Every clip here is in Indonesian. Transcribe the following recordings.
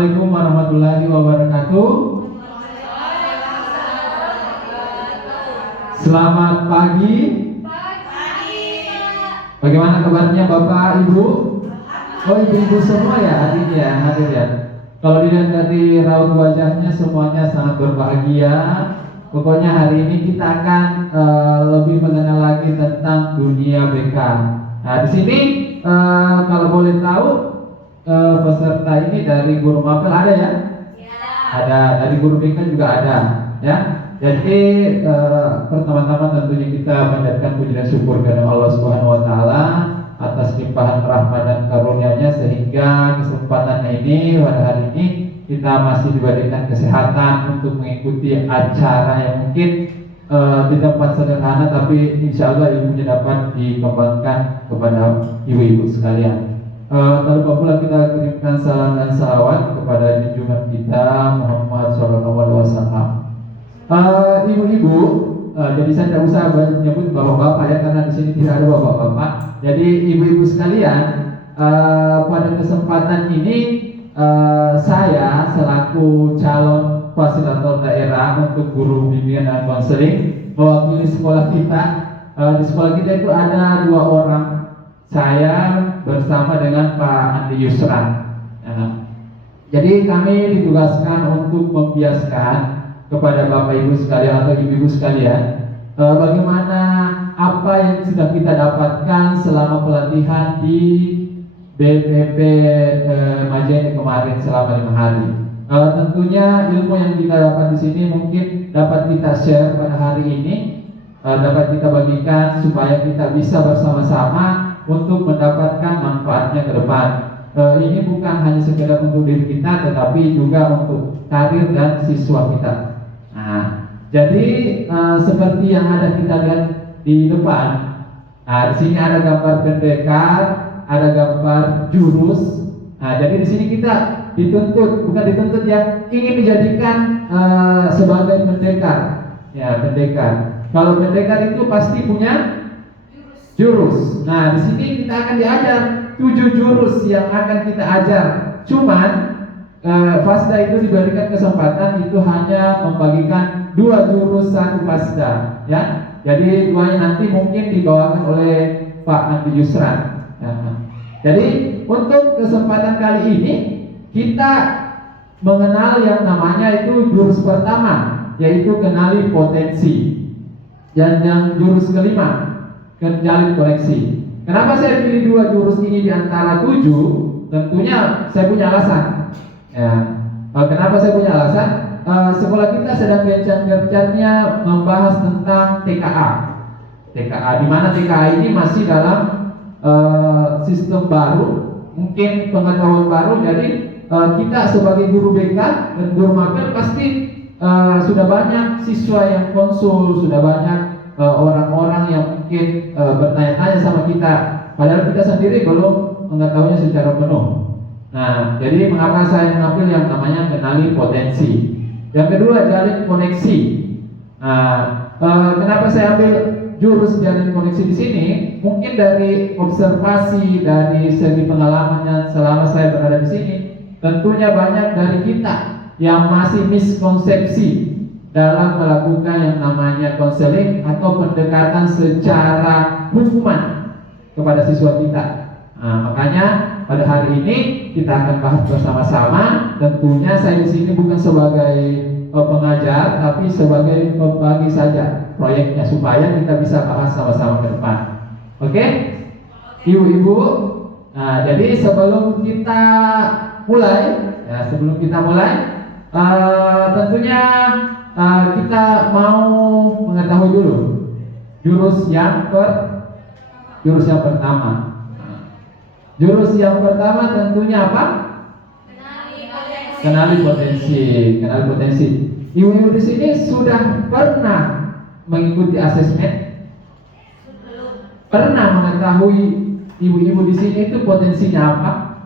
Assalamualaikum warahmatullahi wabarakatuh. Selamat pagi. Bagaimana kabarnya Bapak Ibu? Oh, ibu-ibu semua ya hadir ya. Kalau dilihat dari raut wajahnya semuanya sangat berbahagia. Pokoknya hari ini kita akan lebih mengenal lagi tentang dunia BK. Nah, di sini kalau boleh tahu peserta ini dari guru mapel ada ya? Ada, dari guru BK juga ada ya. Jadi pertama-tama tentunya kita panjatkan puji dan syukur kepada Allah Subhanahu wa taala atas limpahan rahmat dan karunia-Nya sehingga kesempatan ini pada hari ini kita masih diberikan kesehatan untuk mengikuti acara yang mungkin di tempat sederhana tapi insya Allah ilmunya dapat dikembangkan kepada ibu-ibu sekalian. Terlebih pula kita kirimkan salam dan salawat kepada junjungan kita Muhammad SAW. Ibu-ibu, jadi saya tidak usah menyebut bapak-bapak ya karena di sini tidak ada bapak-bapak. Jadi ibu-ibu sekalian, pada kesempatan ini saya selaku calon fasilitator daerah untuk guru bimbingan dan konseling mewakili sekolah kita. Di sekolah kita itu ada 2 orang. Saya bersama dengan Pak Andi Yusran. Jadi kami ditugaskan untuk membiaskan kepada Bapak Ibu sekalian atau Ibu-ibu sekalian bagaimana apa yang sudah kita dapatkan selama pelatihan di BPP Majene kemarin selama 5 hari. Tentunya ilmu yang kita dapat di sini mungkin dapat kita share pada hari ini, dapat kita bagikan supaya kita bisa bersama-sama untuk mendapatkan manfaatnya ke depan. Ini bukan hanya sekedar untuk diri kita, tetapi juga untuk karir dan siswa kita. Nah, jadi seperti yang ada kita lihat di depan. Nah, di sini ada gambar pendekar, ada gambar jurus. Nah, jadi di sini kita bukan dituntut ya, ingin dijadikan sebagai pendekar. Ya, pendekar. Kalau pendekar itu pasti punya jurus. Nah, di sini kita akan diajar 7 jurus yang akan kita ajar. Cuman Fasda itu diberikan kesempatan itu hanya membagikan 2 jurus 1 Fasda, ya. Jadi 2-nya nanti mungkin dibawakan oleh Pak Andi Yusran. Ya. Jadi untuk kesempatan kali ini kita mengenal yang namanya itu jurus pertama, yaitu kenali potensi. Dan yang jurus kelima, jalin koneksi. Kenapa saya pilih 2 jurus ini di antara 7? Tentunya saya punya alasan. Ya, kenapa saya punya alasan? Sekolah kita sedang gencar-gencarnya membahas tentang TKA. TKA, di mana TKA ini masih dalam sistem baru, mungkin pengetahuan baru. Jadi kita sebagai guru BK dan guru mapel pasti sudah banyak siswa yang konsul, sudah banyak orang-orang yang mungkin bertanya-tanya sama kita, padahal kita sendiri belum mengetahuinya secara penuh. Nah, jadi mengapa saya mengambil yang namanya kenali potensi. Yang kedua, jalin koneksi. Nah, kenapa saya ambil jurus jalin koneksi di sini? Mungkin dari observasi, dari segi pengalamannya selama saya berada di sini, tentunya banyak dari kita yang masih miskonsepsi dalam melakukan yang namanya konseling atau pendekatan secara hukuman kepada siswa kita. Nah, makanya pada hari ini kita akan bahas bersama-sama. Tentunya saya di sini bukan sebagai pengajar, tapi sebagai pembagi saja proyeknya supaya kita bisa bahas sama-sama ke depan. Oke, ibu-ibu. Nah, jadi sebelum kita mulai, tentunya kita mau mengetahui dulu jurus yang pertama. Jurus yang pertama tentunya apa? Kenali potensi. Ibu-ibu di sini sudah pernah mengikuti asesmen? Pernah mengetahui ibu-ibu di sini itu potensinya apa?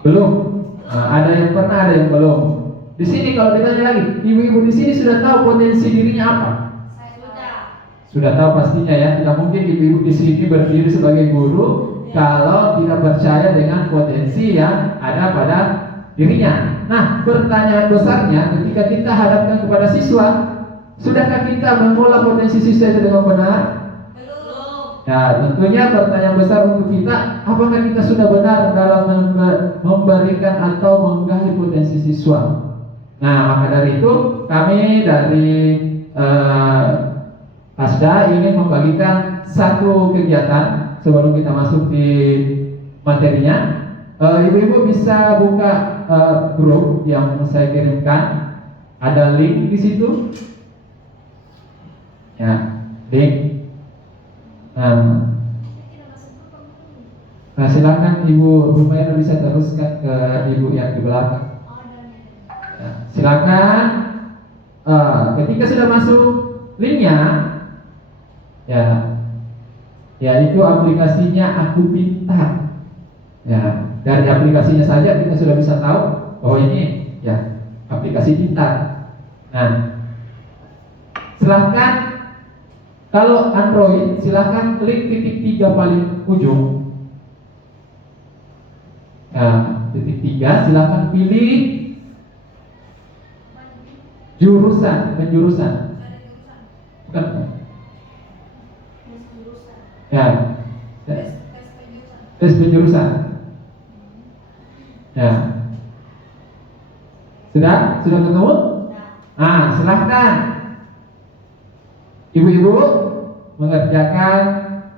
Belum. Ada yang pernah, ada yang belum. Di sini kalau ditanya lagi, ibu-ibu di sini sudah tahu potensi dirinya apa? Sudah tahu pastinya ya. Tidak mungkin ibu-ibu di sini berdiri sebagai guru kalau tidak percaya dengan potensi yang ada pada dirinya. Nah, pertanyaan besarnya ketika kita hadapkan kepada siswa, sudahkah kita mengolah potensi siswa itu dengan benar? Belum. Nah, tentunya pertanyaan besar untuk kita, apakah kita sudah benar dalam memberikan atau menggali potensi siswa? Nah, maka dari itu kami dari Asda ingin membagikan satu kegiatan sebelum kita masuk di materinya. Ibu-ibu bisa buka grup yang saya kirimkan, ada link di situ. Ya, link. Nah, silakan Ibu Rumaira bisa teruskan ke Ibu yang di belakang. Ya, silakan. Ketika sudah masuk linknya, ya itu aplikasinya Aku Pintar. Ya, dari aplikasinya saja kita sudah bisa tahu bahwa ini ya aplikasi pintar. Nah, silahkan kalau Android silahkan klik titik 3 paling ujung. Nah, titik 3 silahkan pilih penjurusan. Bukan. Ya, tes penjurusan. Ya, sudah ketemu? Nah, silahkan ibu-ibu mengerjakan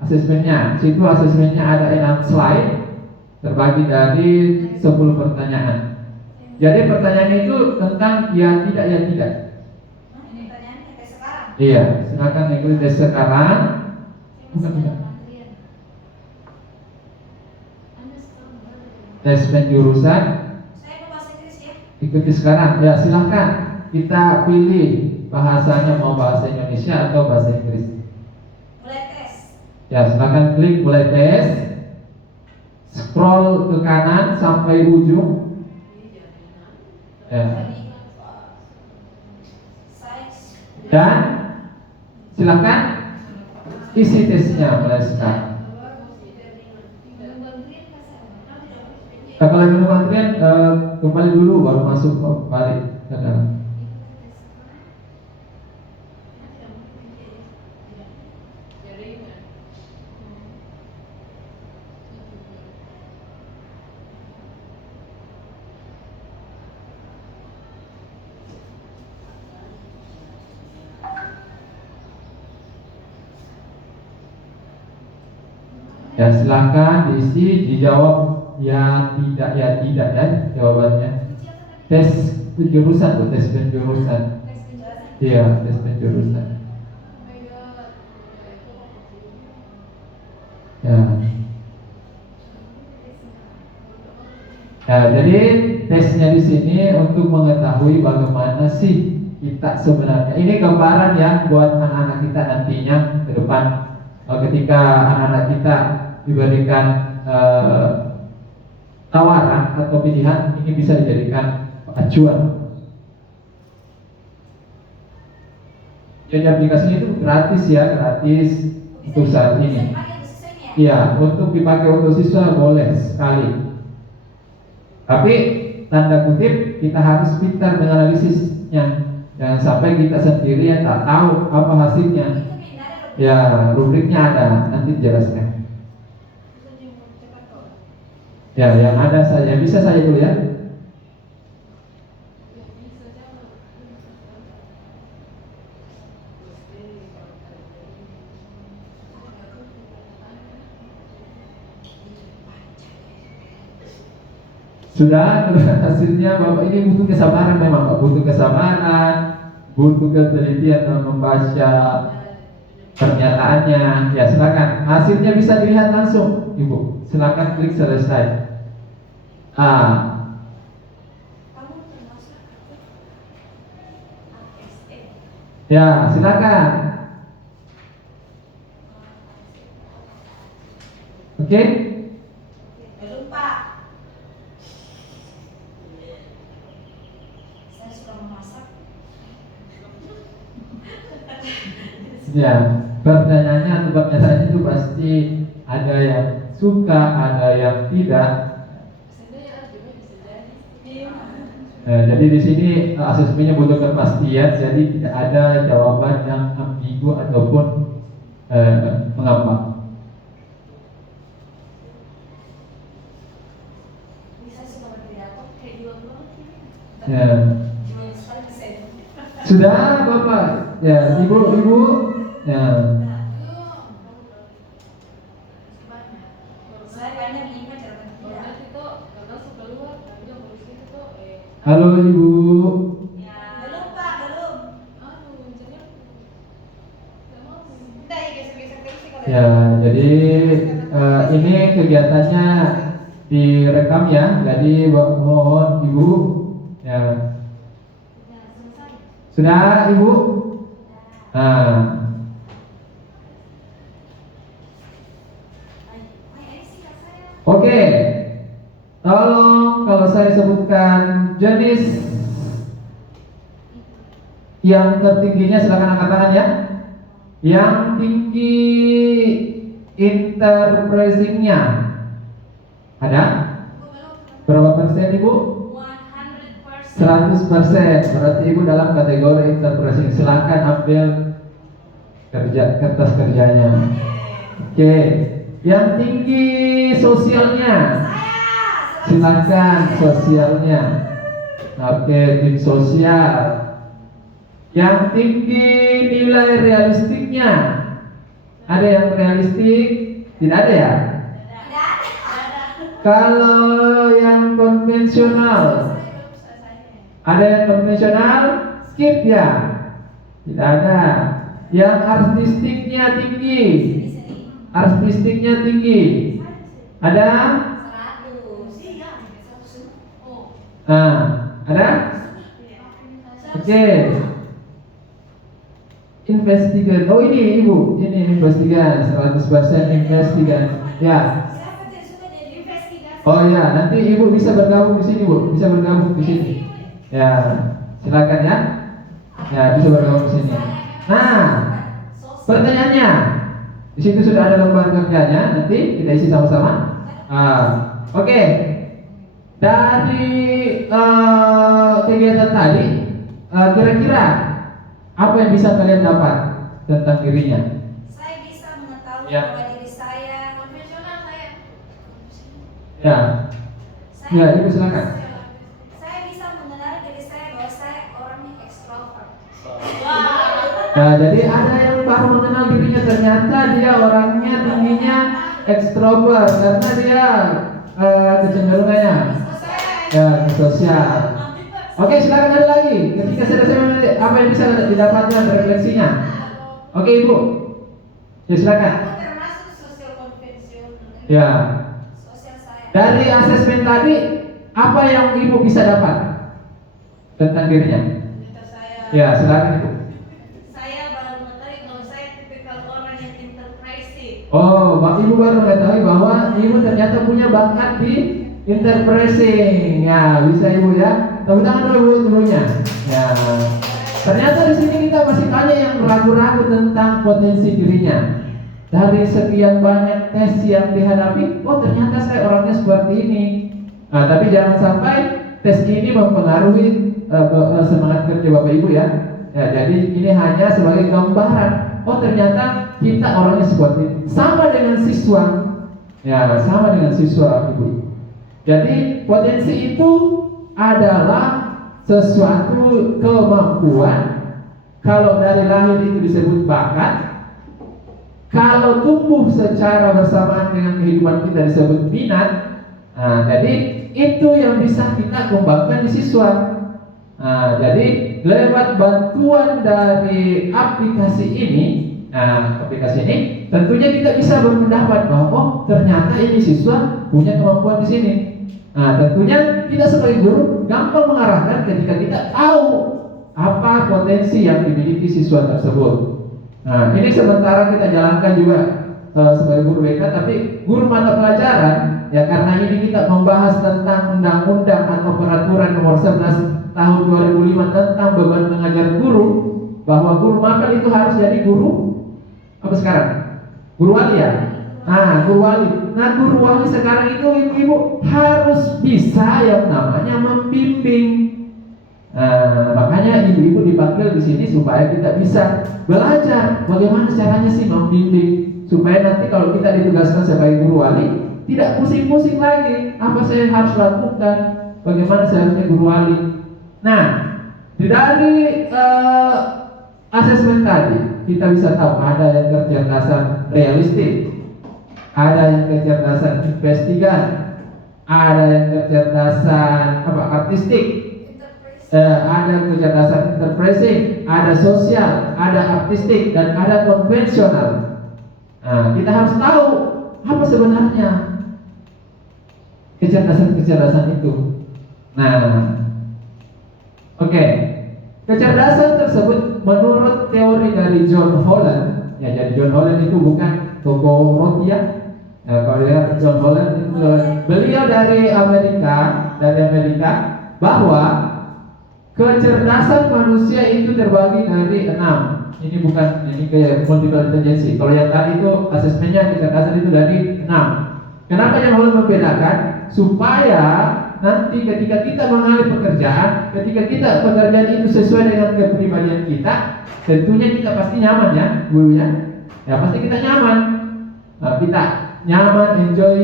asesmennya. Situ asesmennya ada 6 slide terbagi dari 10 pertanyaan. Jadi pertanyaannya itu tentang ya tidak, ya tidak. Ini pertanyaannya tes sekarang. Iya, silakan ikuti tes sekarang. Bukan. Tes penjurusan. Saya mau bahasa Inggris ya. Ikuti sekarang. Ya, silakan. Kita pilih bahasanya mau bahasa Indonesia atau bahasa Inggris. Mulai tes. Ya, silakan klik mulai tes. Scroll ke kanan sampai ujung. Ya. Dan silakan isi tesnya mulai sekarang. Kalau menunggu antrian kembali dulu baru masuk balik ke dalam. Ya, silakan diisi, dijawab ya tidak ya jawabannya. Tes penjurusan. Iya, tes penjurusan. Ya. Ya, jadi tesnya di sini untuk mengetahui bagaimana sih kita sebenarnya. Ini gambaran ya buat anak-anak kita nantinya ke depan. Ketika anak-anak kita diberikan tawaran atau pilihan, ini bisa dijadikan acuan. Jadi aplikasinya itu gratis untuk saat ini. Iya, untuk dipakai untuk siswa boleh sekali. Tapi tanda kutip kita harus pintar menganalisisnya. Jangan sampai kita sendiri yang tak tahu apa hasilnya. Ya, rubriknya ada, nanti dijelaskan. Ya, yang ada saja, bisa saya dulu ya. Sudah hasilnya Bapak ini butuh kesabaran memang Pak, butuh kesabaran, butuh ketelitian dalam membaca pernyataannya. Ya, silakan. Hasilnya bisa dilihat langsung, Ibu. Silakan klik selesai. Ya, silakan. Oke? Belum Pak. Saya suka memasak. Ya, pertanyaannya atau pernyataannya itu pasti ada yang suka, ada yang tidak. Jadi di sini asesmennya butuh kepastian, jadi tidak ada jawaban yang ambigu ataupun mengambang. Bisa suka berpidato kayak di luar Ya. Sudah Bapak, ya Ibu, ya. Saya kayaknya lima cara berpikir. Halo Ibu. Ya. Belum Pak, belum. Udah ya geser-geser terus sih kalau. Ya, jadi ini kegiatannya direkam ya, jadi mohon Ibu, ya. Sudah Ibu? Nah, oke. Tolong kalau saya sebutkan jenis yang tertingginya silakan angkat tangan ya. Yang tinggi interpretasinya ada? Berapa persen Ibu? 100%. Berarti Ibu dalam kategori interpretasi. Silakan ambil kertas kerjanya. Oke. Yang tinggi sosialnya. Silakan sosialnya. Oke, tim sosial. Yang tinggi nilai realistiknya. Ada yang realistik? Tidak ada ya? Kalau yang konvensional, ada yang konvensional? Skip ya? Tidak ada. Yang artistiknya tinggi. Artistiknya tinggi. Ada? Ada? Oke. Investigasi. Oh ini Ibu, ini investigasi 100% investigasi. Ya. Siapa yang suka jadi investigasi? Oh ya, nanti Ibu bisa bergabung di sini, Bu. Bisa bergabung di sini. Ya, silakan ya. Ya, bisa bergabung di sini. Nah, pertanyaannya, di situ sudah ada lembar kerjanya. Nanti kita isi sama-sama. Oke. Dari kegiatan tadi, kira-kira apa yang bisa kalian dapat tentang dirinya? Saya bisa mengetahui Ya. bahwa diri saya konvensional saya. Ya, Saya, ya, Ibu silakan. Saya bisa mengenali diri saya bahwa saya orang yang ekstrovert. Nah, jadi ada yang baru mengenal dirinya, ternyata dia orangnya tingginya ekstrovert karena dia kecenderungannya ya ke sosial. Oke, silakan ada lagi. Ketika selesai apa yang bisa didapatkan refleksinya? Oke, Ibu. Ya, silakan. Aku termasuk sosial konvensional. Ya. Sosial saya. Dari asesmen tadi, apa yang Ibu bisa dapat tentang dirinya? Saya. Ya, silakan Ibu. Saya baru mengetahui kalau saya tipikal orang yang interpretasi. Oh, Ibu baru mengetahui bahwa Ibu ternyata punya bakat di interpretasi. Ya, bisa Ibu ya. Tepuk tangan dulu dulunya. Ya. Ternyata di sini kita masih banyak yang ragu-ragu tentang potensi dirinya. Dari sekian banyak tes yang dihadapi, oh ternyata saya orangnya seperti ini. Nah, tapi jangan sampai tes ini mempengaruhi semangat kerja Bapak Ibu ya. Ya, jadi ini hanya sebagai gambaran. Oh ternyata kita orangnya seperti ini. Sama dengan siswa. Ya, sama dengan siswa Ibu. Jadi potensi itu adalah sesuatu kemampuan. Kalau dari lahir itu disebut bakat. Kalau tumbuh secara bersamaan dengan kehidupan kita disebut minat. Nah, jadi itu yang bisa kita kembangkan di siswa. Nah, jadi lewat bantuan dari aplikasi ini, tentunya kita bisa berpendapat bahwa oh ternyata ini siswa punya kemampuan di sini. Nah, tentunya kita sebagai guru gampang mengarahkan ketika kita tahu apa potensi yang dimiliki siswa tersebut. Nah, ini sementara kita jalankan juga sebagai guru BK, tapi guru mata pelajaran ya karena ini kita membahas tentang undang-undang atau peraturan nomor 11 tahun 2005 tentang beban mengajar guru, bahwa guru magang itu harus jadi guru apa sekarang? Guru wali ya? Nah, guru wali. Nah, guru wali sekarang itu ibu-ibu harus bisa yang namanya membimbing. Makanya ibu-ibu dipanggil di sini supaya kita bisa belajar bagaimana caranya sih membimbing, supaya nanti kalau kita ditugaskan sebagai guru wali tidak pusing-pusing lagi apa saya harus lakukan, bagaimana seharusnya guru wali. Nah, dari asesmen tadi kita bisa tahu ada yang kecerdasan realistik, ada yang kecerdasan investigan, ada yang kecerdasan artistik, ada kecerdasan interpersing, ada sosial, ada artistik, dan ada konvensional. Nah, kita harus tahu apa sebenarnya kecerdasan-kecerdasan itu. Nah, oke. Kecerdasan tersebut menurut teori dari John Holland, ya, jadi John Holland itu bukan toko roti ya. Kalau lihat John Holland itu, beliau dari Amerika, bahwa kecerdasan manusia itu terbagi dari 6. Ini bukan, ini kayak multiple intelligence. Kalau yang tadi itu asesmennya kecerdasan itu dari 6. Kenapa John Holland membedakan? Supaya nanti ketika kita mengalami pekerjaan, ketika kita pekerjaan itu sesuai dengan kepribadian kita, tentunya kita pasti nyaman ya, gurunya. Ya pasti kita nyaman. Nah, kita nyaman, enjoy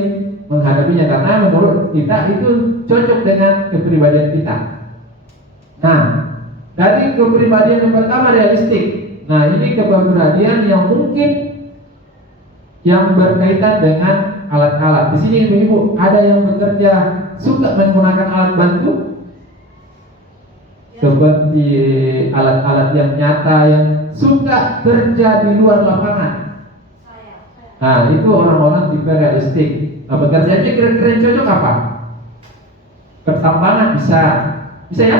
menghadapinya karena menurut kita itu cocok dengan kepribadian kita. Nah, dari kepribadian yang pertama realistik. Nah, ini kepribadian yang mungkin yang berkaitan dengan alat-alat. Di sini ibu-ibu ada yang bekerja suka menggunakan alat bantu, seperti alat-alat yang nyata, yang suka kerja di luar lapangan. Nah, itu orang-orang tipe realistik. Nah, bekerjanya kira-kira yang cocok apa? Pertambangan bisa ya?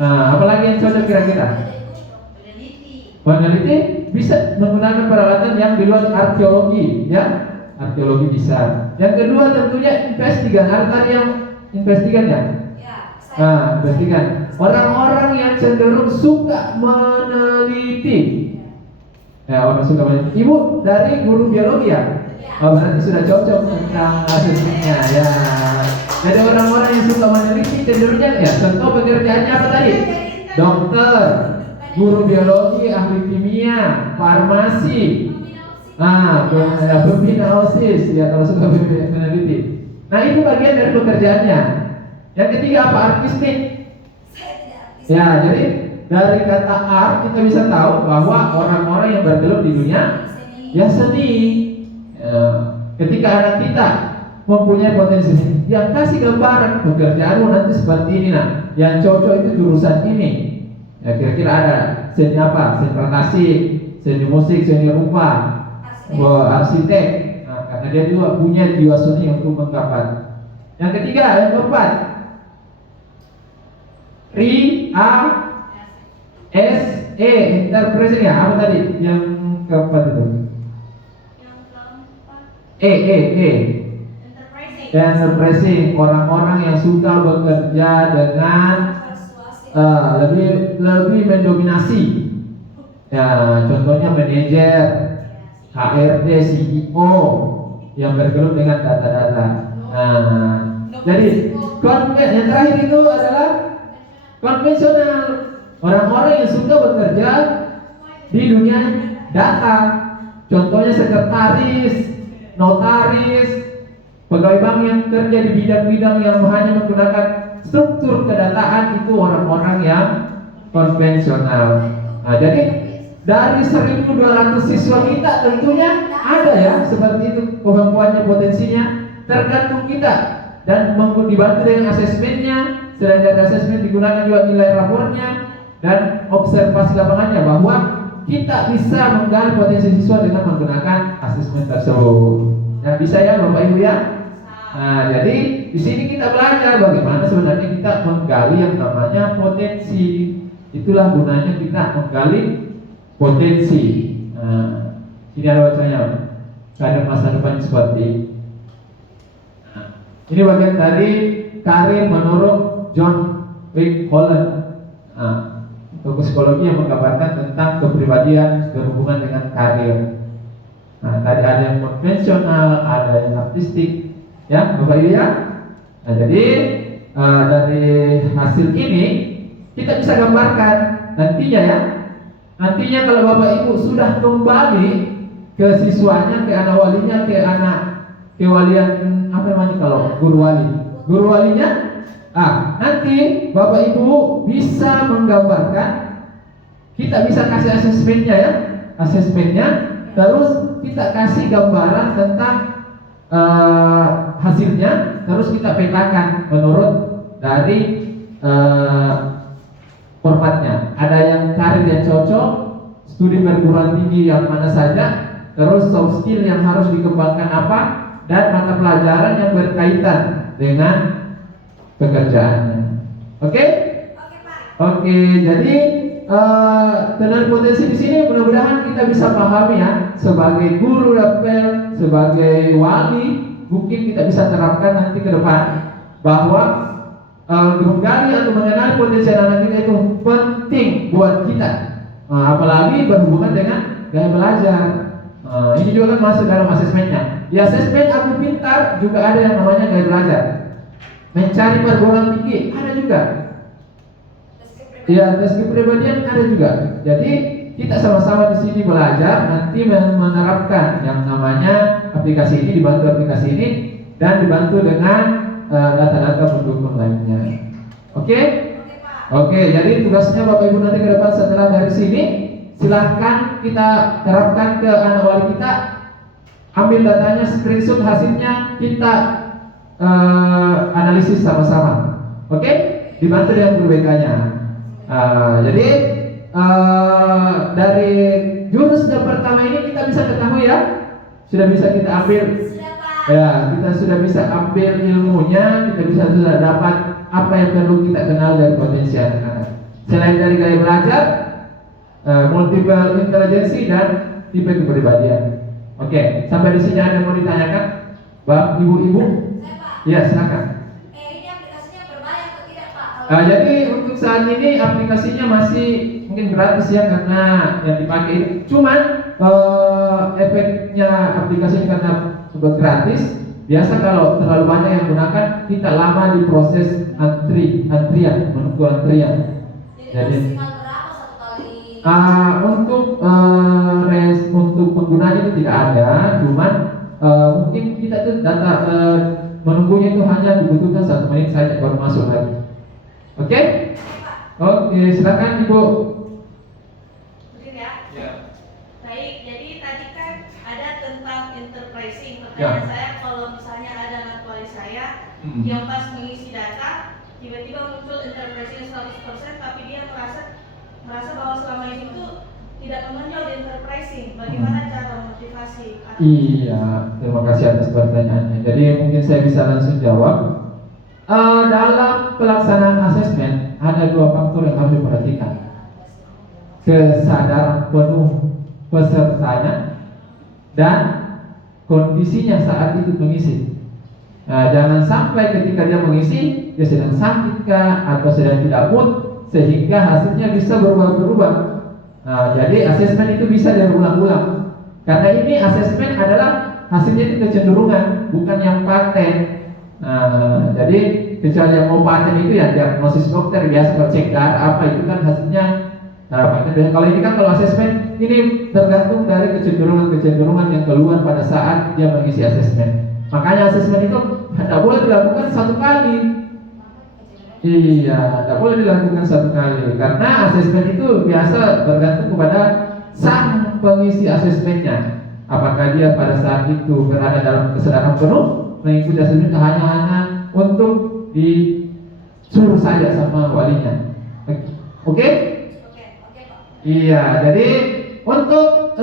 Nah, apalagi yang cocok kira-kira? Peneliti bisa menggunakan peralatan yang di luar arkeologi, ya? Arkeologi bisa. Yang kedua tentunya investigan. Ada tadi yang investigan ya? Nah, investigan. Orang-orang yang cenderung suka meneliti. Ya, orang suka meneliti. Ibu dari guru biologi ya? Oh, berarti sudah cocok tentang asesmennya ya. Jadi orang-orang yang suka meneliti cenderungnya ya. Contoh pekerjaannya apa tadi? Dokter, guru biologi, ahli kimia, farmasi. Nah, pembina OSIS ya kalau suka meneliti. Nah, itu bagian dari pekerjaannya. Yang ketiga apa? Artistik. Ya, jadi dari kata art kita bisa tahu bahwa orang-orang yang bergelut di dunia ya seni. Ketika anak kita mempunyai potensi, yang kasih gambaran pekerjaanmu nanti seperti ini, nah, yang cocok itu jurusan ini. Ya, kira-kira ada seni apa? Seni klasik, seni musik, seni rupa, arsitek. Nah, karena dia juga punya jiwa seni untuk menggambar. Yang ketiga, yang keempat, interpretation ya. Apa tadi yang keempat itu? Enterprising, orang-orang yang suka bekerja dengan lebih mendominasi. Ya, contohnya manajer, HRD, CEO yang bergelut dengan data-data. Nah, jadi yang terakhir itu adalah konvensional, orang-orang yang suka bekerja di dunia data. Contohnya sekretaris, notaris, pegawai bank yang kerja di bidang-bidang yang hanya menggunakan struktur kedataan, itu orang-orang yang konvensional. Nah, jadi dari 1.200 siswa kita tentunya ada ya seperti itu kemampuannya, potensinya, tergantung kita dan dibantu dengan asesmennya. Selain dari asesmen digunakan juga nilai rapornya dan observasi lapangannya, bahwa kita bisa menggali potensi siswa dengan menggunakan asesmen tersebut. Ya, bisa ya Bapak Ibu ya. Nah, jadi di sini kita belajar bagaimana sebenarnya kita menggali yang namanya potensi. Itulah gunanya kita menggali potensi. Nah, ini ada bacanya, karir masa depan seperti. Nah, ini bagian tadi karir menurut John Holland. Nah, toko psikologi yang menggambarkan tentang kepribadian berhubungan dengan karir. Nah, tadi ada yang konvensional, ada yang artistik, ya, Bapak Ibu ya. Nah, jadi dari hasil ini kita bisa gambarkan nantinya ya. Nantinya kalau Bapak Ibu sudah kembali ke siswanya, ke anak walinya, ke anak kewalian apa namanya kalau guru walinya, nanti Bapak Ibu bisa menggambarkan, kita bisa kasih asesmennya, terus kita kasih gambaran tentang hasilnya, terus kita petakan menurut dari formatnya. Ada yang karir yang cocok, studi perguruan tinggi yang mana saja, terus soft skill yang harus dikembangkan apa, dan mata pelajaran yang berkaitan dengan pekerjaannya. Oke? Oke, jadi dengan potensi di sini mudah-mudahan kita bisa pahami ya, sebagai guru dapel, sebagai wali, mungkin kita bisa terapkan nanti ke depan bahwa menggali atau mengenali potensi anak kita itu penting buat kita, apalagi berhubungan dengan gaya belajar. Ini juga kan masuk dalam asesmennya. Di asesmen Aku Pintar juga ada yang namanya gaya belajar. Mencari perguruan tinggi ada juga. Ya, tes kepribadian ada juga. Jadi kita sama-sama di sini belajar, nanti menerapkan yang namanya aplikasi ini, dibantu aplikasi ini dan dibantu dengan data-data pendukung lainnya. Oke? Oke, jadi tugasnya Bapak Ibu nanti ke depan setelah dari sini, silahkan kita terapkan ke anak wali kita, ambil datanya, screenshot hasilnya, kita analisis sama-sama. Oke? Dibantu dengan guru BK-nya. Jadi dari jurus yang pertama ini kita bisa ketahui ya, sudah bisa kita ambil. Ya, kita sudah bisa ambil ilmunya, kita sudah dapat apa yang perlu kita kenal dari potensi anak-anak. Selain dari gaya belajar, multiple intelligence dan tipe kepribadian. Oke, sampai di sini ada yang mau ditanyakan, Bapak, Ibu? Ya, silakan. Ini aplikasinya berbayar atau tidak, Pak? Jadi untuk saat ini aplikasinya masih mungkin gratis ya, karena yang dipakai ini. Cuman efeknya aplikasi ini karena sudah gratis, biasa kalau terlalu banyak yang gunakan, kita lama di proses antrian, menunggu antrian. Jadi maksimal berapa satu kali? untuk penggunaan itu tidak ada, cuman mungkin kita tuh data menunggunya itu hanya dibutuhkan 1 menit saja baru masuk lagi. Oke? Oke, silakan Ibu. Betul ya? Ya. Baik, jadi tadi kan ada tentang enterprising. Ya. Pertanyaan saya, kalau misalnya ada anak wali saya yang pas mengisi data, tiba-tiba muncul enterprising 100%, tapi dia merasa bahwa selama ini itu tidak menonjol di enterprising. Bagaimana cara motivasi? Iya, terima kasih atas pertanyaannya. Jadi mungkin saya bisa langsung jawab. Dalam pelaksanaan asesmen ada 2 faktor yang harus diperhatikan: kesadaran penuh pesertanya dan kondisinya saat itu mengisi. Jangan sampai ketika dia mengisi dia sedang sakit kah atau sedang tidak mood sehingga hasilnya bisa berubah-ubah. Jadi asesmen itu bisa diulang-ulang, karena ini asesmen adalah hasilnya itu kecenderungan, bukan yang paten. Jadi kecuali yang mau paten itu ya diagnosis dokter biasa, kalau cek darah apa itu kan hasilnya paten. Kalau ini kan kalau asesmen ini tergantung dari kecenderungan yang keluar pada saat dia mengisi asesmen. Makanya asesmen itu tidak boleh dilakukan 1 kali. Iya, tidak boleh dilakukan 1 kali, karena asesmen itu biasa bergantung kepada sang pengisi asesmennya. Apakah dia pada saat itu berada dalam kesadaran penuh mengikuti asesmen, hanya untuk disuruh saja sama walinya. Oke? Pak. Iya, jadi untuk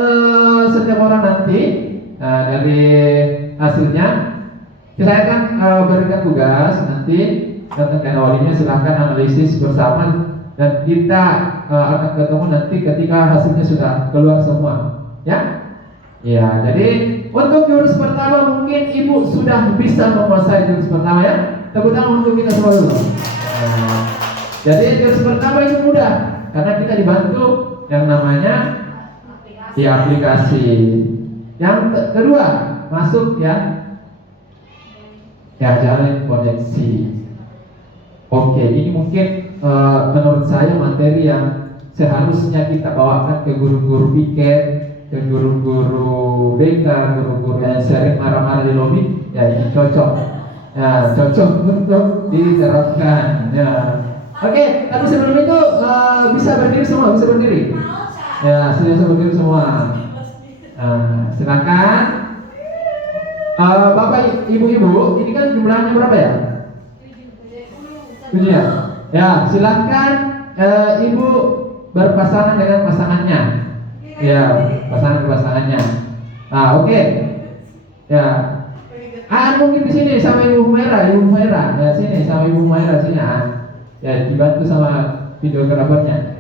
setiap orang nanti dari hasilnya saya akan berikan tugas nanti datang ke walinya, silahkan analisis bersama dan kita akan ketemu nanti ketika hasilnya sudah keluar semua, ya. Ya, jadi untuk jurus pertama mungkin Ibu sudah bisa menguasai jurus pertama ya. Tepuk tangan untuk kita semua dulu. Jadi jurus pertama itu mudah karena kita dibantu yang namanya aplikasi. Yang kedua, masuk yang jalin koneksi. Oke, ini mungkin menurut saya materi yang seharusnya kita bawakan ke guru-guru piket, ke guru-guru BK, guru-guru yang sering marah-marah di lobi. Ya, ini cocok. Ya, cocok untuk diterapkan. Ya. Oke, tapi sebelum itu bisa berdiri semua, bisa berdiri. Ya, sudah berdiri semua. Silakan. Bapak, ibu-ibu, ini kan jumlahnya berapa ya? 7 ya. Ya, silakan ibu berpasangan dengan pasangannya. Ya, pasangannya. Oke. Ya. Mungkin di sini sama Ibu Humaira. Ya, sini sama Ibu Humaira sini. Ya, dibantu sama videografernya.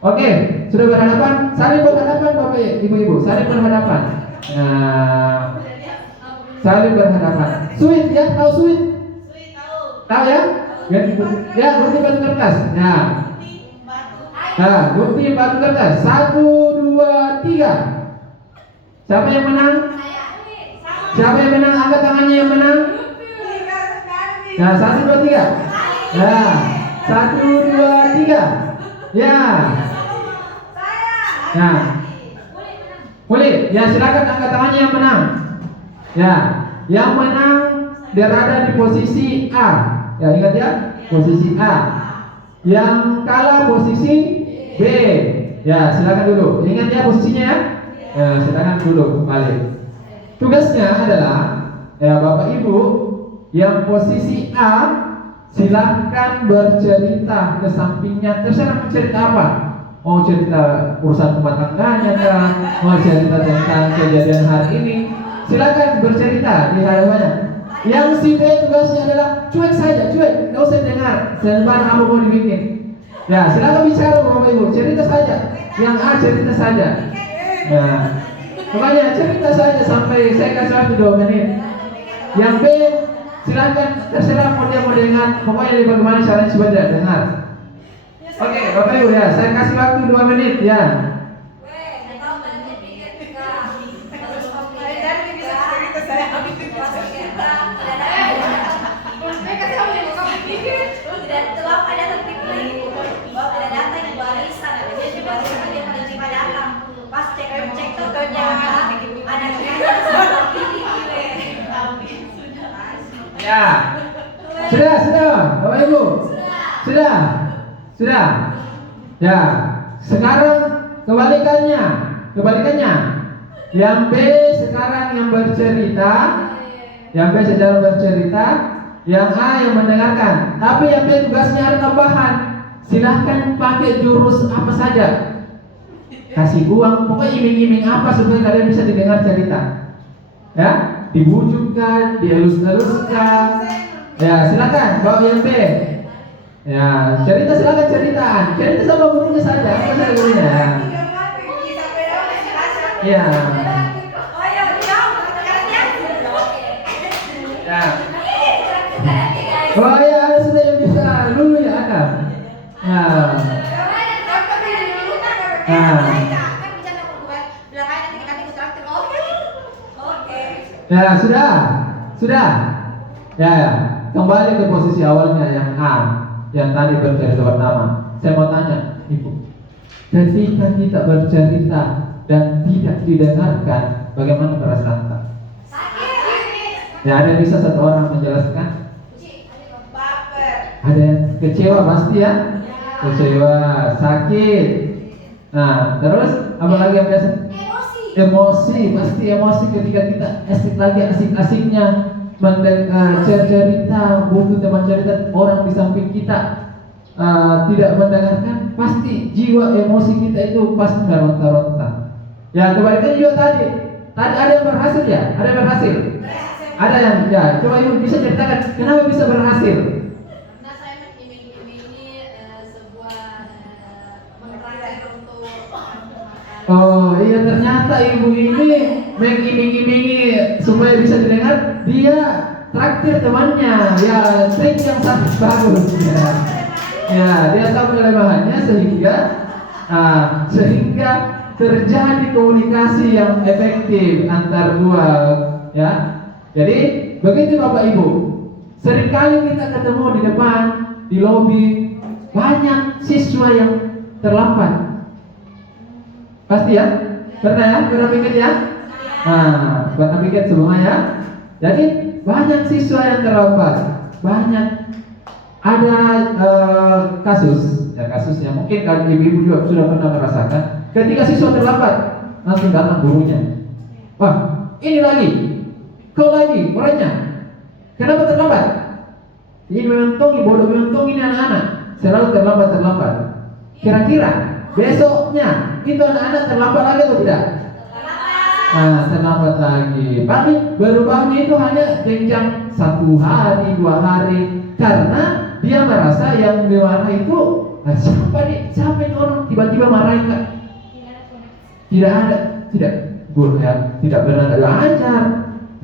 Oke, sudah berhadapan, saling berhadapan Bapak Ibu-ibu, saling berhadapan. Saling berhadapan. Sweet ya, tahu sweet? Tahu ya? Ya, gunting batu kertas. Ya. Gunting batu kertas. 1, 2, 3. Siapa yang menang? Siapa yang menang? Angkat tangannya yang menang. Nah, 1, 2, 3. Ya. 1, 2, 3. Ya. Nah. Boleh. Ya, silakan angkat tangannya yang menang. Ya. Yang menang berada di posisi A. Ya, ingat ya, posisi A. Yang kalah posisi B. Ya, silakan dulu. Ingat ya posisinya ya. Ya, silakan dulu kembali. Tugasnya adalah Bapak Ibu yang posisi A silakan bercerita ke sampingnya, terserah mau cerita apa. Mau cerita urusan rumah tangganya kah? Mau cerita tentang kejadian hari ini? Silakan bercerita di hadapannya. Yang si B tugasnya adalah cuek saja, cuek, nggak usah dengar. Selebar apa mau dibikin. Ya, silakan bicara Bapak Ibu, cerita saja. Yang A cerita saja. Nah, makanya cerita saja sampai saya kasih waktu 2 menit. Yang B silakan terserah mau dia mau dengar, pokoknya dari bagaimana caranya supaya tidak dengar. Oke, Bapak Ibu ya, saya kasih waktu 2 menit ya. Ya, sudah, Bapak Ibu, sudah. Ya, sekarang kebalikannya. Yang B sekarang yang bercerita, yang A yang mendengarkan. Tapi yang B tugasnya ada tambahan. Silahkan pakai jurus apa saja. Kasih uang, pokoknya iming-iming apa supaya kalian bisa didengar cerita. Ya, dibujukkan, dielus-eluskan. Ya, silakan bawa yang B. Ya, cerita silakan cerita sama gurunya saja, apa saja gurunya. Ya. Ya. Oh ya, ada sudah yang bisa dulu ya ada. Ya. Ya, sudah. Ya. Kembali ke posisi awalnya yang A, yang tadi bercerita pertama. Saya mau tanya, Ibu, ketika kita bercerita dan tidak didengarkan, bagaimana perasaan kita? Ya, ada bisa satu orang menjelaskan? Ada yang kecewa pasti ya? Kecewa, sakit. Nah, terus apa lagi yang biasa? Emosi, pasti emosi ketika kita asik-asiknya cerita, butuh teman cerita, orang di samping kita tidak mendengarkan, pasti jiwa emosi kita itu pasti meronta-ronta. Ya, kebalikannya juga tadi ada yang berhasil ya, ada yang ya, coba Ibu bisa ceritakan kenapa bisa berhasil? Karena saya mengiming-imingi sebuah mentraktir untuk Oh iya, ternyata Ibu ini mengiming-imingi supaya bisa didengar, dia traktir temannya. Ya, trik yang sangat bagus ya, dia tahu kelemahannya sehingga terjadi komunikasi yang efektif antar dua, ya. Jadi begitu Bapak Ibu, seringkali kita ketemu di depan, di lobi, banyak siswa yang terlambat. Pasti ya? Pernah ya? Pernah pikir ya? Nah, pernah pikir sebelumnya ya? Jadi banyak siswa yang terlambat. Banyak. Ada kasusnya mungkin kalau ibu-ibu juga sudah pernah merasakan. Ketika siswa terlambat, langsung datang gurunya. Wah, ini lagi, kau lagi, orangnya. Kenapa terlambat? Ini menuntung ini anak-anak. Selalu terlambat. Kira-kira besoknya itu anak-anak terlambat lagi atau tidak? Terlambat lagi. Tapi berubahnya itu hanya jenjang 1 hari, 2 hari, karena dia merasa yang dimarahi itu siapa ini orang tiba-tiba marahin kan? Tidak guru ya, tidak pernah belajar,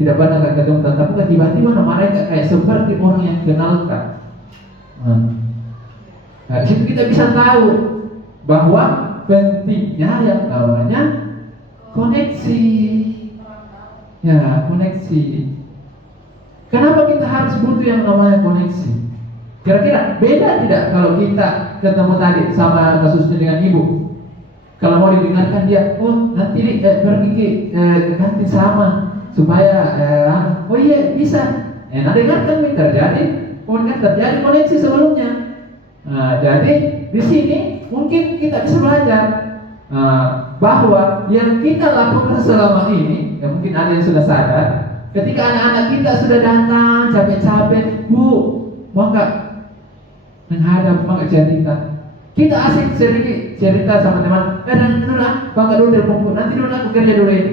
tidak pernah ketemu tatap muka, tiba-tiba marahin kayak seperti orang yang kenal kan? Nah, di situ kita bisa tahu bahwa pentingnya yang namanya koneksi. Ya, koneksi. Kenapa kita harus butuh yang namanya koneksi? Kira-kira beda tidak kalau kita ketemu tadi sama kasusnya dengan ibu? Kalau mau didengarkan dia, oh nanti pergi ke kantin sama supaya oh iya bisa. Nanti dengarkan terjadi koneksi sebelumnya. Nah, jadi di sini mungkin kita bisa belajar bahwa yang kita lakukan selama ini, ya mungkin ada yang sudah sadar. Ketika anak-anak kita sudah datang capek-capek, Bu, mau nggak menghadap, mau nggak cerita? Kita asik sedikit cerita sama teman. Nanti dulu lah, bangga dulu telepon. Nanti dulu aku kerja dulu ini.